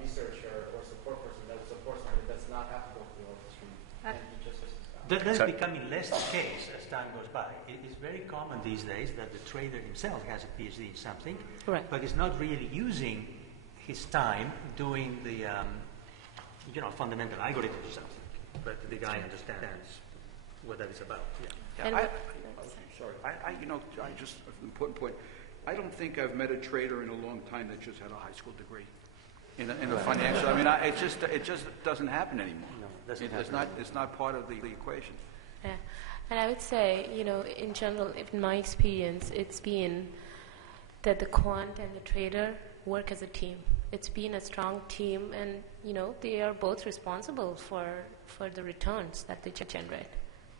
researcher or support person that supports somebody does not have to go through all this training. And he just That's becoming less the case as time goes by. It is very common these days that the trader himself has a PhD in something, Right. but is not really using his time doing the fundamental algorithms or something. But the guy understands what that is about. Yeah. And Sorry. I just, an important point. I don't think I've met a trader in a long time that just had a high school degree in a financial. I mean, it just doesn't happen anymore. No, it doesn't happen. It's not part of the equation. Yeah. And I would say, in general, in my experience, it's been that the quant and the trader work as a team. It's been a strong team, and, they are both responsible for the returns that they generate.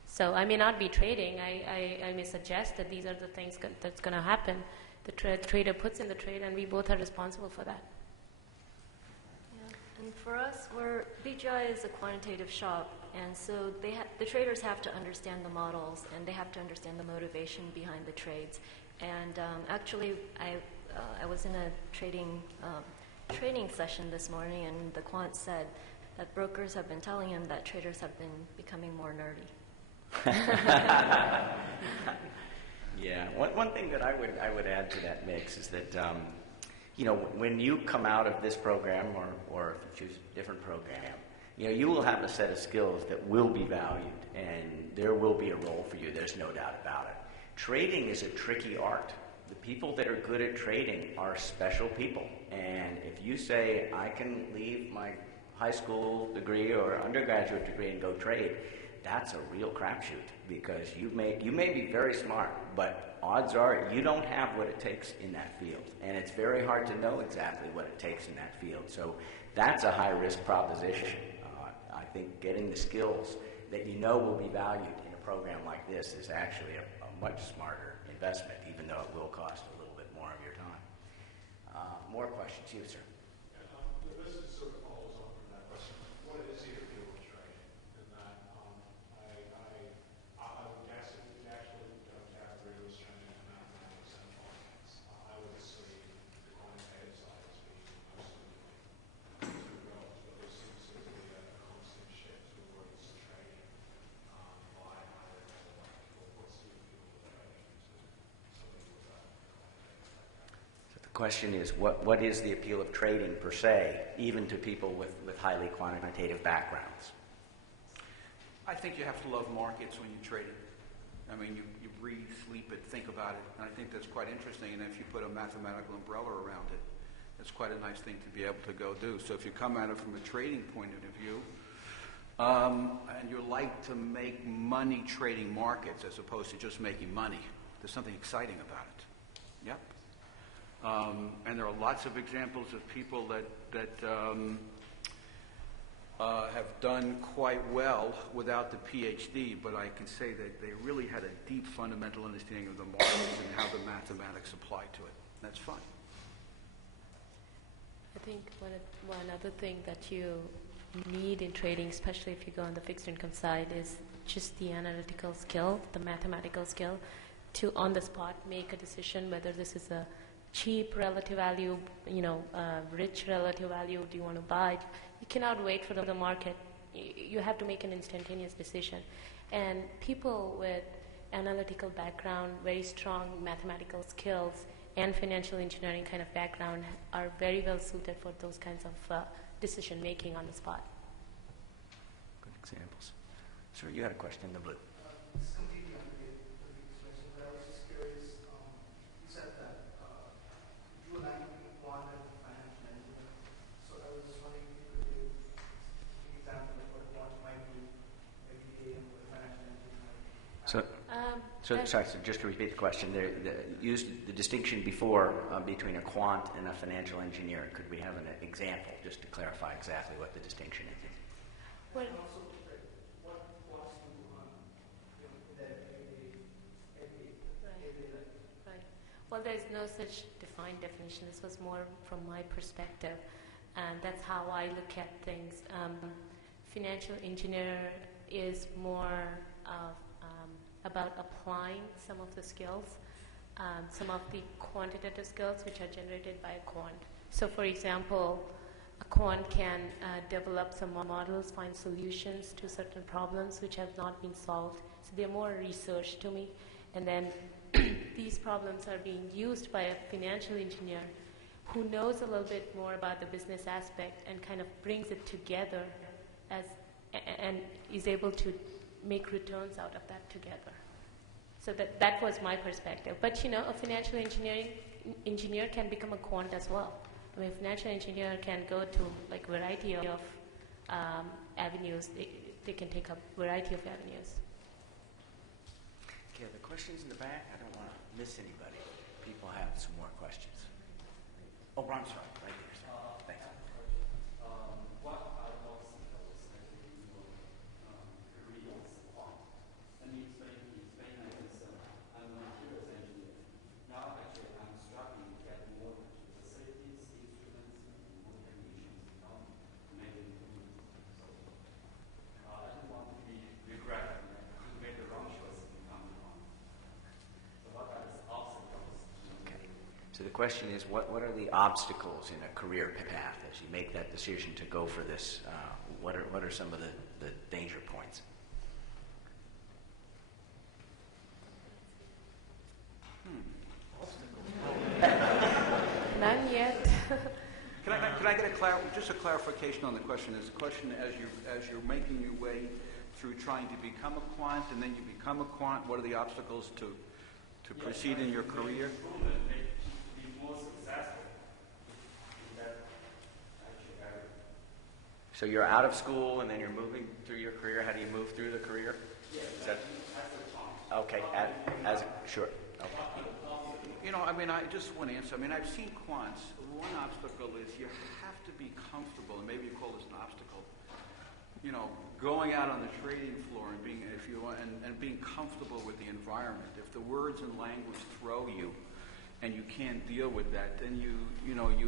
So I may not be trading. I may suggest that these are the things that's going to happen. The trader puts in the trade, and we both are responsible for that. Yeah. And for us, BGI is a quantitative shop, and so the traders have to understand the models, and they have to understand the motivation behind the trades. And actually, I was in a training session this morning, and the quant said that brokers have been telling him that traders have been becoming more nerdy. Yeah. One thing that I would add to that mix is that when you come out of this program or if you choose a different program, you will have a set of skills that will be valued, and there will be a role for you. There's no doubt about it. Trading is a tricky art. The people that are good at trading are special people, and if you say, I can leave my high school degree or undergraduate degree and go trade, that's a real crapshoot, because you may be very smart, but odds are you don't have what it takes in that field, and it's very hard to know exactly what it takes in that field. So that's a high-risk proposition. I think getting the skills that will be valued in a program like this is actually a much smarter investment, even though it will cost a little bit more of your time. More questions? You, sir. This is sort of follows on from that question. What is the appeal of trading? In that, I would guess if you actually don't have rigorous training in mathematics and finance, I would say the quantitative side is being mostly roles, but there seems to be a constant shift towards trading by higher level people. What's the appeal of trading to somebody with that quantitative background? The question is, what is the appeal of trading per se, even to people with highly quantitative backgrounds? I think you have to love markets when you're trading. I mean, you breathe, sleep it, think about it, and I think that's quite interesting. And if you put a mathematical umbrella around it, it's It's quite a nice thing to be able to go do. So if you come at it from a trading point of view, and you like to make money trading markets as opposed to just making money, there's something exciting about it. Yep. And there are lots of examples of people that have done quite well without the PhD, but I can say that they really had a deep fundamental understanding of the markets and how the mathematics apply to it. That's fun. I think one other thing that you need in trading, especially if you go on the fixed income side, is just the analytical skill, the mathematical skill, to on the spot make a decision whether this is a cheap relative value, rich relative value. Do you want to buy? You cannot wait for the market. You have to make an instantaneous decision. And people with analytical background, very strong mathematical skills, and financial engineering kind of background are very well suited for those kinds of decision making on the spot. Good examples. Sir, you had a question in the blue. It's completely unrelated to the expression, but I was just curious. You said that you like being quant and financial engineer. So I was just wondering if you could give an example of what quant might do every day and what financial engineering might do. Sorry, so just to repeat the question, used the distinction before between a quant and a financial engineer. Could we have an example just to clarify exactly what the distinction is? Well, And also, what quants do in their everyday life? right. Well, there's no such defined definition. This was more from my perspective, and that's how I look at things. Financial engineer is more about applying some of the skills, some of the quantitative skills which are generated by a quant. So, for example, a quant can develop some models, find solutions to certain problems which have not been solved. So they're more research to me. And then these problems are being used by a financial engineer who knows a little bit more about the business aspect and kind of brings it together and is able to make returns out of that together. So that was my perspective. But a financial engineer can become a quant as well. I mean, a financial engineer can go to like variety of avenues. They can take up variety of avenues. Okay, the questions in the back. I don't want to miss anybody. People have some more questions. Oh, I'm sorry, right there. Thanks. What are obstacles that in your career as a quant? Let me explain like this. I'm a materials engineer. Now, actually, I'm struggling to get more into the safeties, instruments, and more technicians to make improvements. So, I don't want to be regret to make the wrong choice and become wrong. So, what are the obstacles? Okay. So the question is, what are the obstacles in a career path as you make that decision to go for this? What are some of the danger points? None yet. Can I get just a clarification on the question? Is the question as you're making your way through trying to become a quant and then you become a quant, what are the obstacles to proceed in your career? To be more successful in that actual area. So you're out of school and then you're moving through your career. How do you move through the career? Yes, Is that as a quant. okay? Sure. Okay. I just want to answer. I've seen quants. One obstacle is you have to be comfortable, and maybe you call this an obstacle. Going out on the trading floor and being comfortable with the environment. If the words and language throw you, and you can't deal with that, then you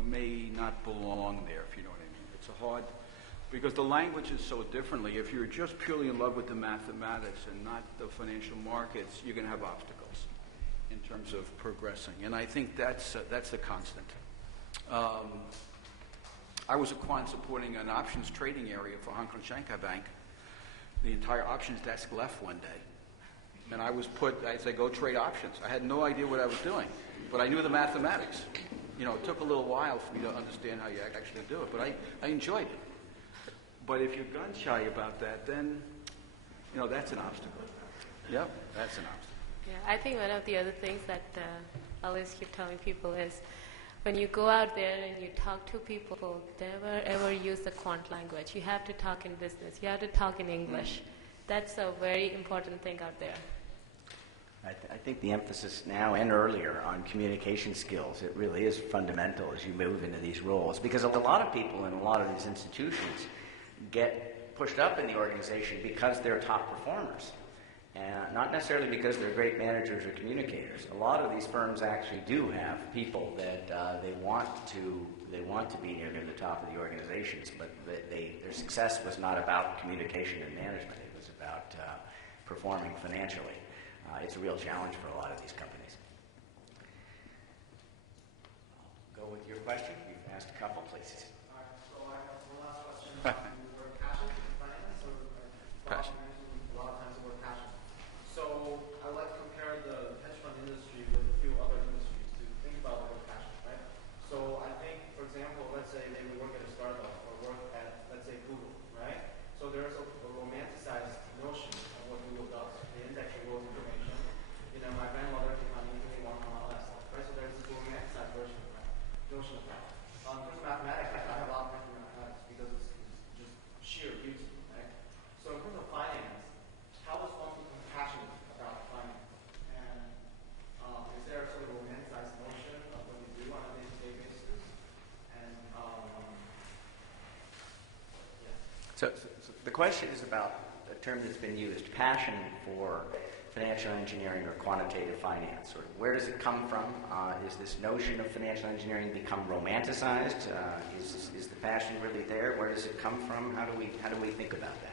may not belong there. If you know what I mean. It's hard because the language is so differently. If you're just purely in love with the mathematics and not the financial markets, you're going to have obstacles in terms of progressing. And I think that's a constant. I was a quant supporting an options trading area for Hong Kong Shanghai Bank. The entire options desk left one day. And I said, go trade options. I had no idea what I was doing, but I knew the mathematics. It took a little while for me to understand how you actually do it, but I enjoyed it. But if you're gun shy about that, then, that's an obstacle. Yep, that's an obstacle. Yeah, I think one of the other things that I always keep telling people is when you go out there and you talk to people, never ever use the quant language. You have to talk in business. You have to talk in English. That's a very important thing out there. I think the emphasis now and earlier on communication skills, it really is fundamental as you move into these roles, because a lot of people in a lot of these institutions get pushed up in the organization because they're top performers, and not necessarily because they're great managers or communicators. A lot of these firms actually do have people that they want to be near the top of the organizations, but their success was not about communication and management. It was about performing financially. It's a real challenge for a lot of these companies. Go with your question. You've asked a couple places. All right, so I have one last question. The word passion in finance, or Passion. a lot of times the word passion. So I like to compare the hedge fund industry with a few other industries to think about the word passion, right? So I think, for example, let's say maybe we work at a startup or work at, let's say, Google, right? So there's a romanticized notion of what Google does. They index your world information. You know, my grandmother can find anything they want and all that stuff, right? So there's this romanticized version of that, notion of that. In terms of mathematics, I have a lot of interest in mathematics because it's just sheer beauty, right? So in terms of finance, how does one become passionate about finance? And is there a sort of romanticized notion of what you do on a day-to-day basis? And yes. So the question is about a term that's been used, passion for financial engineering or quantitative finance. Or where does it come from? Is this notion of financial engineering become romanticized? Is the passion really there? Where does it come from? How do we think about that?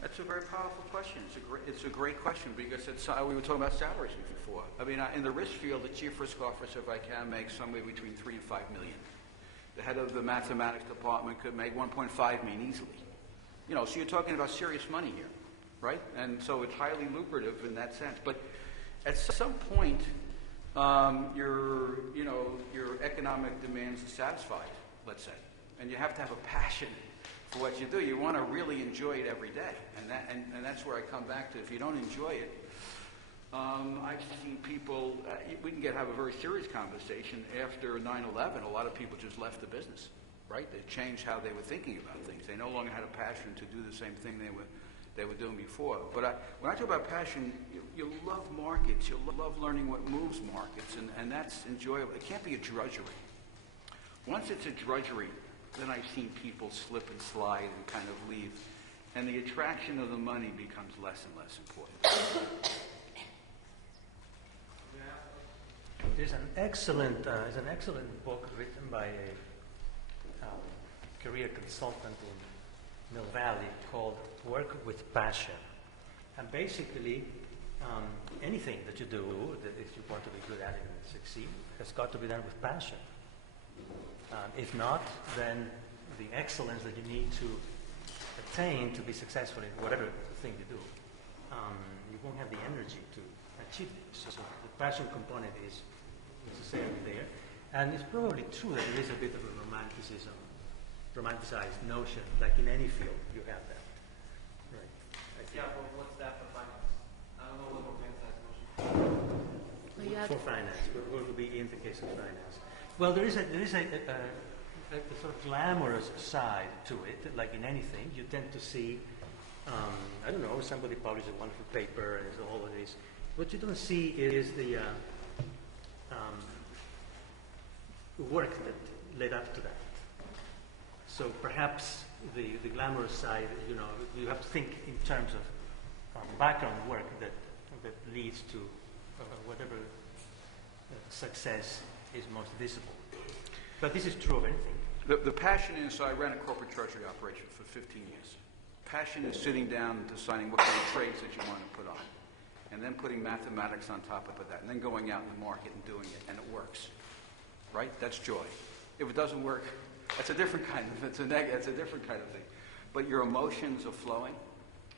That's a very powerful question. It's a great question because we were talking about salaries before. I mean, in the risk field, the chief risk officer, if I can, makes somewhere between $3 and $5 million. The head of the mathematics department could make $1.5 million easily. You know, so you're talking about serious money here, right? And so it's highly lucrative in that sense. But at some point, your economic demands are satisfied, let's say, and you have to have a passion for what you do. You want to really enjoy it every day, and that's where I come back to. If you don't enjoy it, I've seen people. We can have a very serious conversation after 9/11. A lot of people just left the business, right? They changed how they were thinking about things. They no longer had a passion to do the same thing they were doing before. But when I talk about passion, you love markets. You love learning what moves markets, and that's enjoyable. It can't be a drudgery. Once it's a drudgery, then I've seen people slip and slide and kind of leave, and the attraction of the money becomes less and less important. There's an excellent book written by a career consultant in Mill Valley called Work with Passion. And basically, anything that you do, that if you want to be good at it and succeed, has got to be done with passion. If not, then the excellence that you need to attain to be successful in whatever thing you do, you won't have the energy to achieve this. So the passion component is necessarily there. And it's probably true that there is a bit of a romanticized notion, like in any field, you have that. Right. Yeah, but what's that for finance? I don't know what romanticized notion. For finance, what would be in the case of finance? Well, there is a sort of glamorous side to it. Like in anything, you tend to see, I don't know, somebody publishes a wonderful paper and it's all of this. What you don't see is the work that led up to that. So perhaps the glamorous side, you have to think in terms of background work that leads to whatever success is most visible. But this is true of anything. The passion is, I ran a corporate treasury operation for 15 years. Passion is sitting down and deciding what kind of trades that you want to put on, and then putting mathematics on top of that, and then going out in the market and doing it, and it works. Right? That's joy. If it doesn't work, that's a different kind of, that's a different kind of thing. But your emotions are flowing,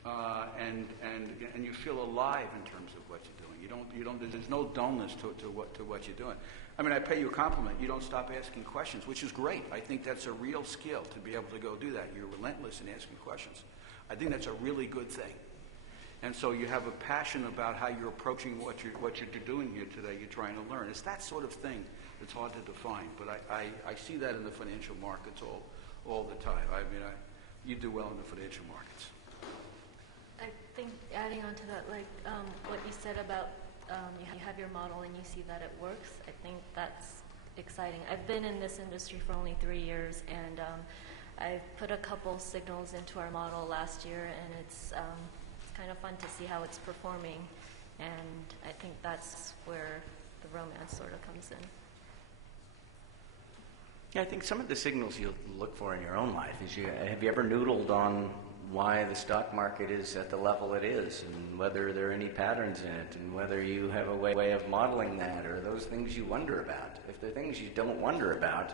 and you feel alive in terms of what you're doing. There's no dullness to what you're doing. I mean, I pay you a compliment. You don't stop asking questions, which is great. I think that's a real skill to be able to go do that. You're relentless in asking questions. I think that's a really good thing. And so you have a passion about how you're approaching what you're doing here today. You're trying to learn. It's that sort of thing that's hard to define. But I see that in the financial markets all the time. I mean, you do well in the financial markets. I think adding on to that, like what you said about you have your model and you see that it works, I think that's exciting. I've been in this industry for only 3 years, and I put a couple signals into our model last year, and it's kind of fun to see how it's performing, and I think that's where the romance sort of comes in. Yeah, I think some of the signals you look for in your own life is have you ever noodled on why the stock market is at the level it is, and whether there are any patterns in it, and whether you have a way of modeling that, or those things you wonder about. If they're things you don't wonder about,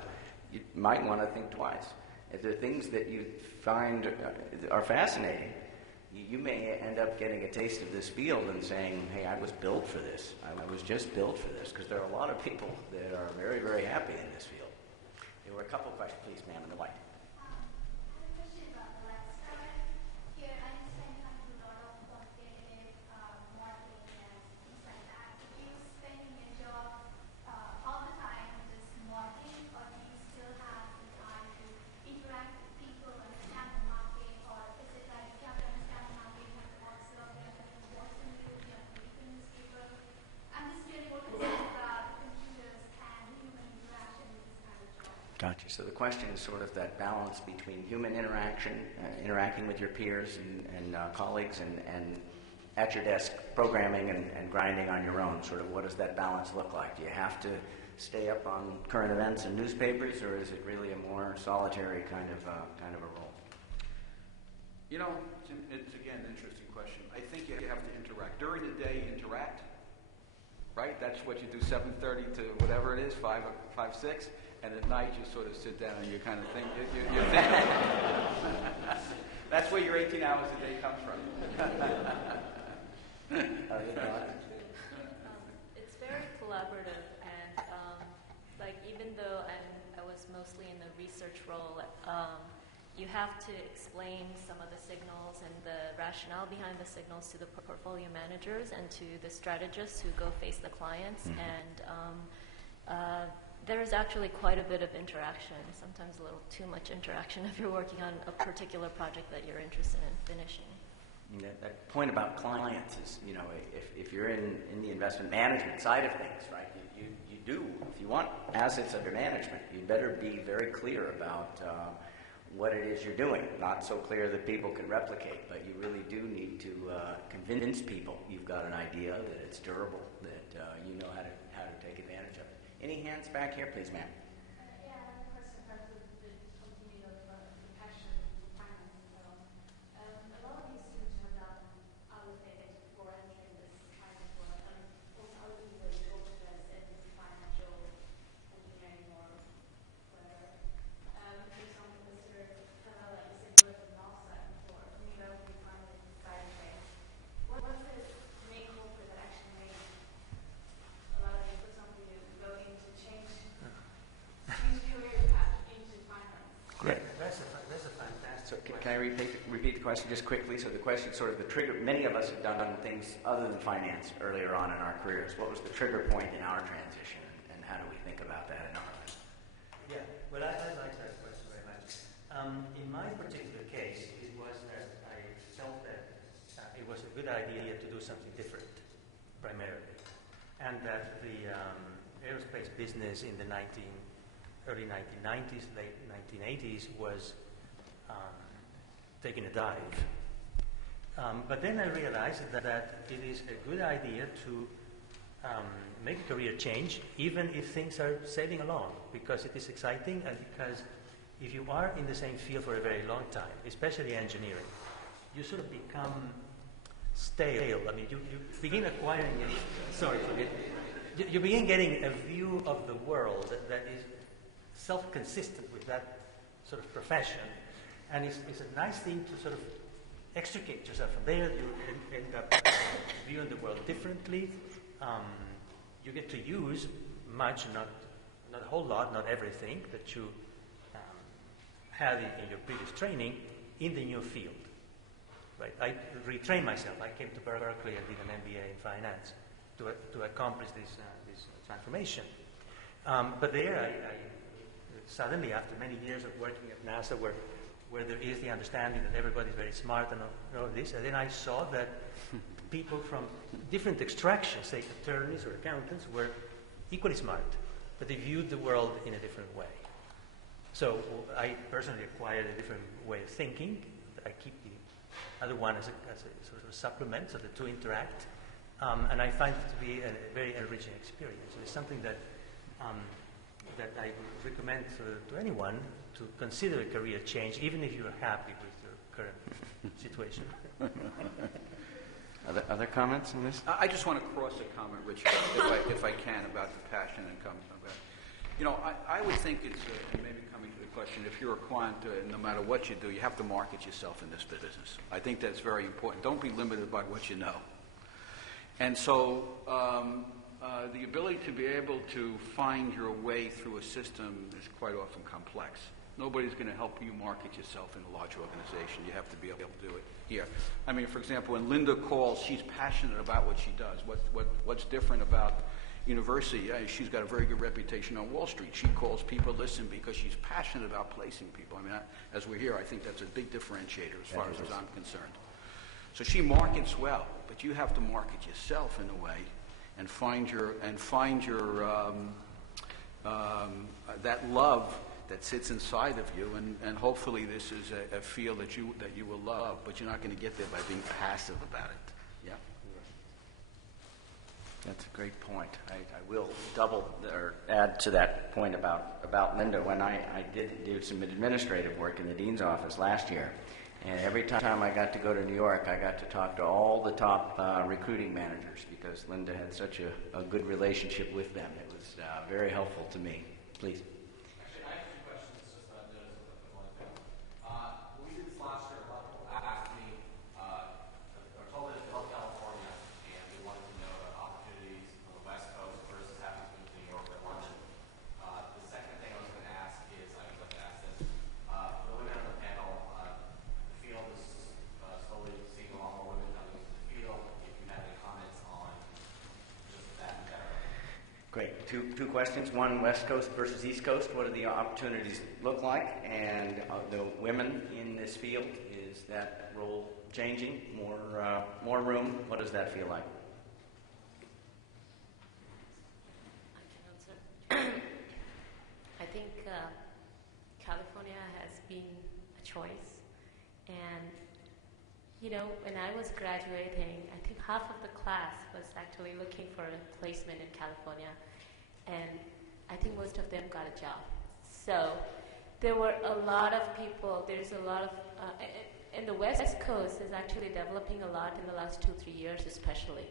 you might want to think twice. If they're things that you find are fascinating, you may end up getting a taste of this field and saying, hey, I was built for this. I was just built for this, because there are a lot of people that are very, very happy in this field. There were a couple of questions, please, ma'am, in the white. Gotcha. So the question is sort of that balance between human interaction, interacting with your peers and colleagues, and at your desk programming and grinding on your own. Sort of what does that balance look like? Do you have to stay up on current events and newspapers, or is it really a more solitary kind of a role? You know, it's again an interesting question. I think you have to interact. During the day, interact, right? That's what you do, 7:30 to whatever it is, 5, 6. And at night, you sort of sit down and you kind of think. You think. That's where your 18 hours a day comes from. It's very collaborative, and like even though I was mostly in the research role, you have to explain some of the signals and the rationale behind the signals to the portfolio managers and to the strategists who go face the clients, and there is actually quite a bit of interaction, sometimes a little too much interaction if you're working on a particular project that you're interested in finishing. That point about clients is, you know, if you're in the investment management side of things, right, you do, if you want assets under management, you better be very clear about what it is you're doing. Not so clear that people can replicate, but you really do need to convince people you've got an idea, that it's durable, that you know how to take advantage of it. Any hands back here, please, ma'am? Yeah, I have a question about the continuing of the passion for finance. A lot of you seem to have done allocated for entering this kind of work, and also other people that go to this in financial engineering or whatever. For example, Mr. Favela, you said you worked at NASA before, coming out of the finance side of things. What was the main culprit that actually made a lot of you, for example, you go into change career path into finance? Great. That's a fantastic So question. can I repeat the question just quickly? So the question sort of the trigger, many of us have done things other than finance earlier on in our careers. What was the trigger point in our transition, and how do we think about that in our lives? Yeah, well, I like that question very much. In my particular case, it was that I felt that it was a good idea to do something different, primarily, and that the aerospace business in the early 1990s, late 1980s was taking a dive. But then I realized that it is a good idea to make a career change, even if things are sailing along, because it is exciting, and because if you are in the same field for a very long time, especially engineering, you sort of become stale. I mean, you begin acquiring, you begin getting a view of the world that is self-consistent with that sort of profession. And it's a nice thing to sort of extricate yourself from there. You end up viewing the world differently. You get to use much, not a whole lot, not everything that you had in your previous training in the new field. Right? I retrained myself. I came to Berkeley and did an MBA in finance to accomplish this transformation. But there, I suddenly, after many years of working at NASA, where there is the understanding that everybody's very smart and all of this, and then I saw that people from different extractions, say attorneys or accountants, were equally smart, but they viewed the world in a different way. So I personally acquired a different way of thinking. I keep the other one as a sort of supplement, so the two interact. And I find it to be a very enriching experience. It's something that I would recommend to anyone to consider a career change, even if you're happy with your current situation. Other comments on this? I just want to cross a comment, Rich, if I can, about the passion and come about. You know, I would think it's maybe coming to the question: if you're a quant, no matter what you do, you have to market yourself in this business. I think that's very important. Don't be limited by what you know. And so, the ability to be able to find your way through a system is quite often complex. Nobody's going to help you market yourself in a large organization. You have to be able to do it here. I mean, for example, when Linda calls, she's passionate about what she does. What's different about university? Yeah, she's got a very good reputation on Wall Street. She calls people, listen, because she's passionate about placing people. I mean, as we're here, I think that's a big differentiator as far as I'm concerned. So she markets well, but you have to market yourself in a way and find your that love that sits inside of you, and hopefully this is a field that you will love, but you're not going to get there by being passive about it. Yeah. That's a great point. I will add to that point about Linda. When I did do some administrative work in the dean's office last year, and every time I got to go to New York, I got to talk to all the top recruiting managers because Linda had such a good relationship with them. It was very helpful to me. Please. Actually, I have two questions just about those with one thing. When we did this last year, a lot of people asked me, or told us to help California, and they wanted to know about opportunities on the West Coast versus having to move to New York or London. The second thing I was going to ask is, I would like to ask this, for the women on the panel, the field is slowly seeing a lot more women coming into the field. If you have any comments on just that in general. Great. Two questions. One, West Coast versus East Coast. What do the opportunities look like? And the women in this field, is that role changing? More room? What does that feel like? I can answer. I think California has been a choice. And, you know, when I was graduating, I think half of the class was actually looking for a placement in California. And I think most of them got a job. So there were a lot of people, there's a lot of, and the West Coast is actually developing a lot in the last 2-3 years especially.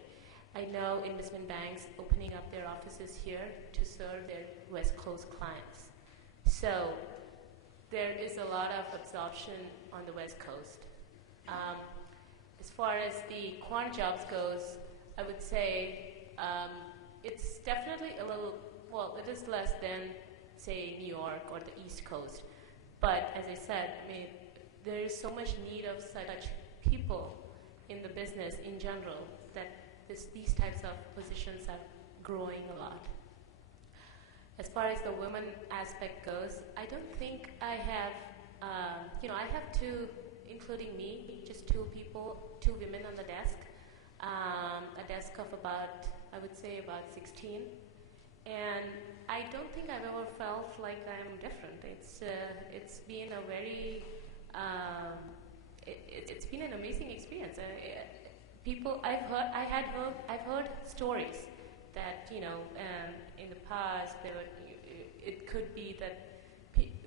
I know investment banks opening up their offices here to serve their West Coast clients. So there is a lot of absorption on the West Coast. As far as the quant jobs goes, I would say it's definitely a little, well, it is less than, say, New York or the East Coast. But as I said, I mean, there is so much need of such people in the business in general that these types of positions are growing a lot. As far as the women aspect goes, I don't think I have, I have two, including me, just two women on the desk. A desk of about, I would say about 16. And I don't think I've ever felt like I'm different. It's been a very, it's been an amazing experience. I've heard stories that, you know, in the past it could be that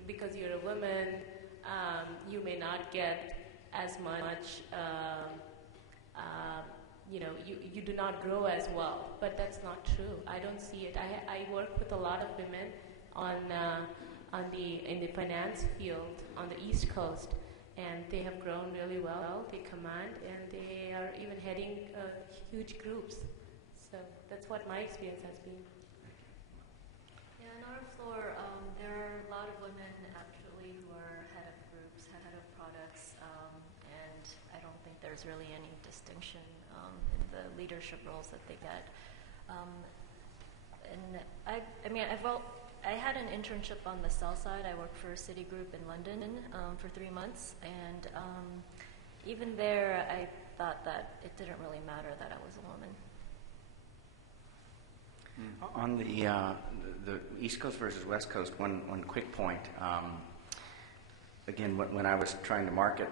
because you're a woman, you may not get as much, you do not grow as well, but that's not true. I don't see it. I work with a lot of women in the finance field on the East Coast, and they have grown really well. They command, and they are even heading huge groups. So that's what my experience has been. Yeah, on our floor, there are a lot of women actually who are head of groups, head of products, and I don't think there's really any distinction in the leadership roles that they get. And I had an internship on the sell side. I worked for Citigroup in London for 3 months, and even there, I thought that it didn't really matter that I was a woman. On the East Coast versus West Coast, one quick point. Again, when I was trying to market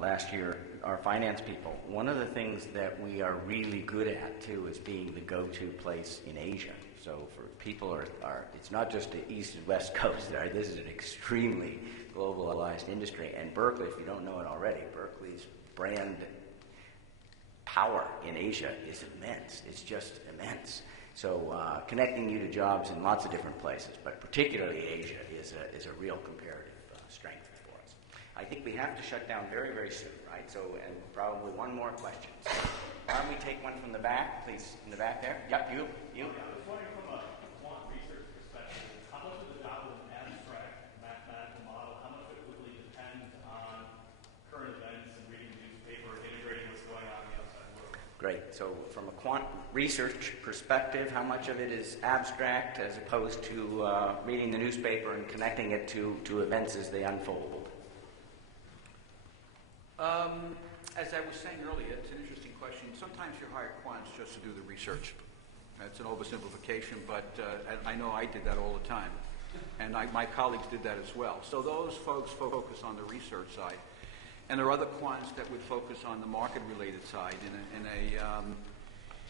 last year our finance people, one of the things that we are really good at, too, is being the go-to place in Asia. So for people it's not just the East and West Coast there. This is an extremely globalized industry. And Berkeley, if you don't know it already, Berkeley's brand power in Asia is immense. It's just immense. So connecting you to jobs in lots of different places, but particularly Asia, is a real comparative strength for us. I think we have to shut down very, very soon, right? So, and probably one more question. So, why don't we take one from the back, please? In the back there. Yep, you. I was wondering from a quant research perspective, how much of the job of an abstract mathematical model, how much of it really depends on current events and reading the newspaper, integrating what's going on in the outside world? Great. So from a quant research perspective, how much of it is abstract as opposed to reading the newspaper and connecting it to events as they unfold? As I was saying earlier, it's an interesting question. Sometimes you hire quants just to do the research. That's an oversimplification, but I know I did that all the time. And my colleagues did that as well. So those folks focus on the research side. And there are other quants that would focus on the market-related side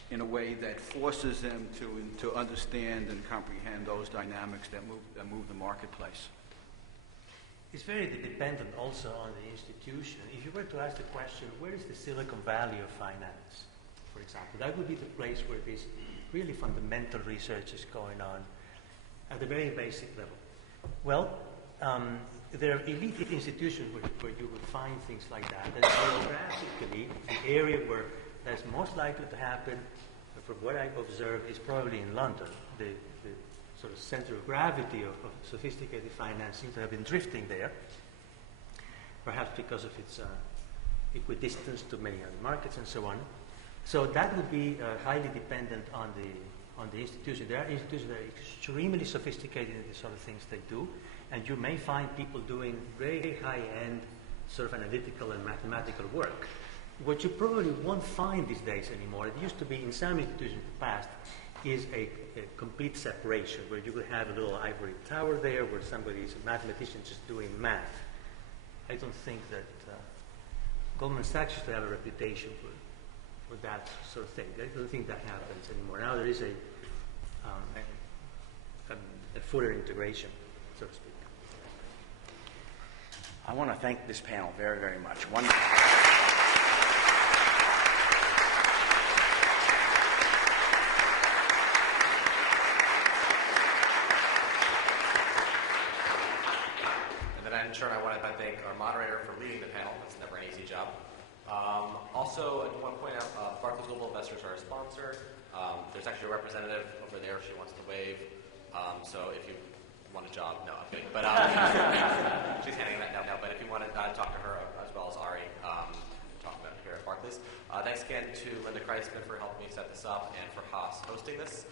in a way that forces them to understand and comprehend those dynamics that move the marketplace. It's very dependent also on the institution. If you were to ask the question, where is the Silicon Valley of finance, for example, that would be the place where this really fundamental research is going on at a very basic level. Well, there are elite institutions where you would find things like that. And geographically, the area where that's most likely to happen, from what I observe, is probably in London. The sort of center of gravity of sophisticated finance seems to have been drifting there, perhaps because of its equidistance to many other markets and so on. So that would be highly dependent on the institution. There are institutions that are extremely sophisticated in the sort of things they do, and you may find people doing very high-end sort of analytical and mathematical work. What you probably won't find these days anymore, it used to be in some institutions in the past, is a complete separation where you could have a little ivory tower there where somebody is a mathematician just doing math. I don't think that Goldman Sachs used to have a reputation for that sort of thing. I don't think that happens anymore. Now there is a fuller integration, so to speak. I want to thank this panel very, very much. In turn, I want to thank our moderator for leading the panel. It's never an easy job. Also, I want to point out Barclays Global Investors are a sponsor. There's actually a representative over there. She wants to wave. So if you want a job, no, I'm kidding. But she's handing that now. But if you want to talk to her as well as Ari, talk about it here at Barclays. Thanks again to Linda Kreisman for helping me set this up and for Haas hosting this.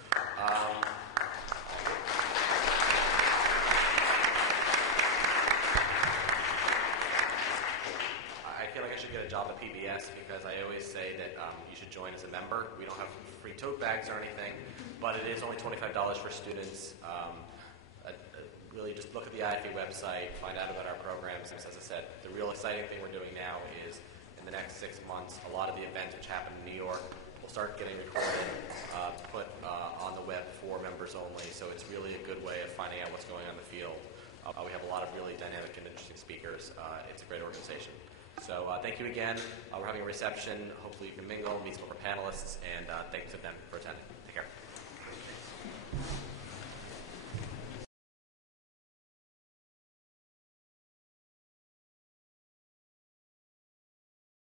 I feel like I should get a job at PBS because I always say that you should join as a member. We don't have free tote bags or anything, but it is only $25 for students. Really just look at the iafe website, find out about our programs. As I said, the real exciting thing we're doing now is in the next 6 months, a lot of the events which happen in New York will start getting recorded, put on the web for members only. So it's really a good way of finding out what's going on in the field. We have a lot of really dynamic and interesting speakers. It's a great organization. So thank you again. We're having a reception. Hopefully you can mingle, meet some of our panelists, and thanks to them for attending. Take care.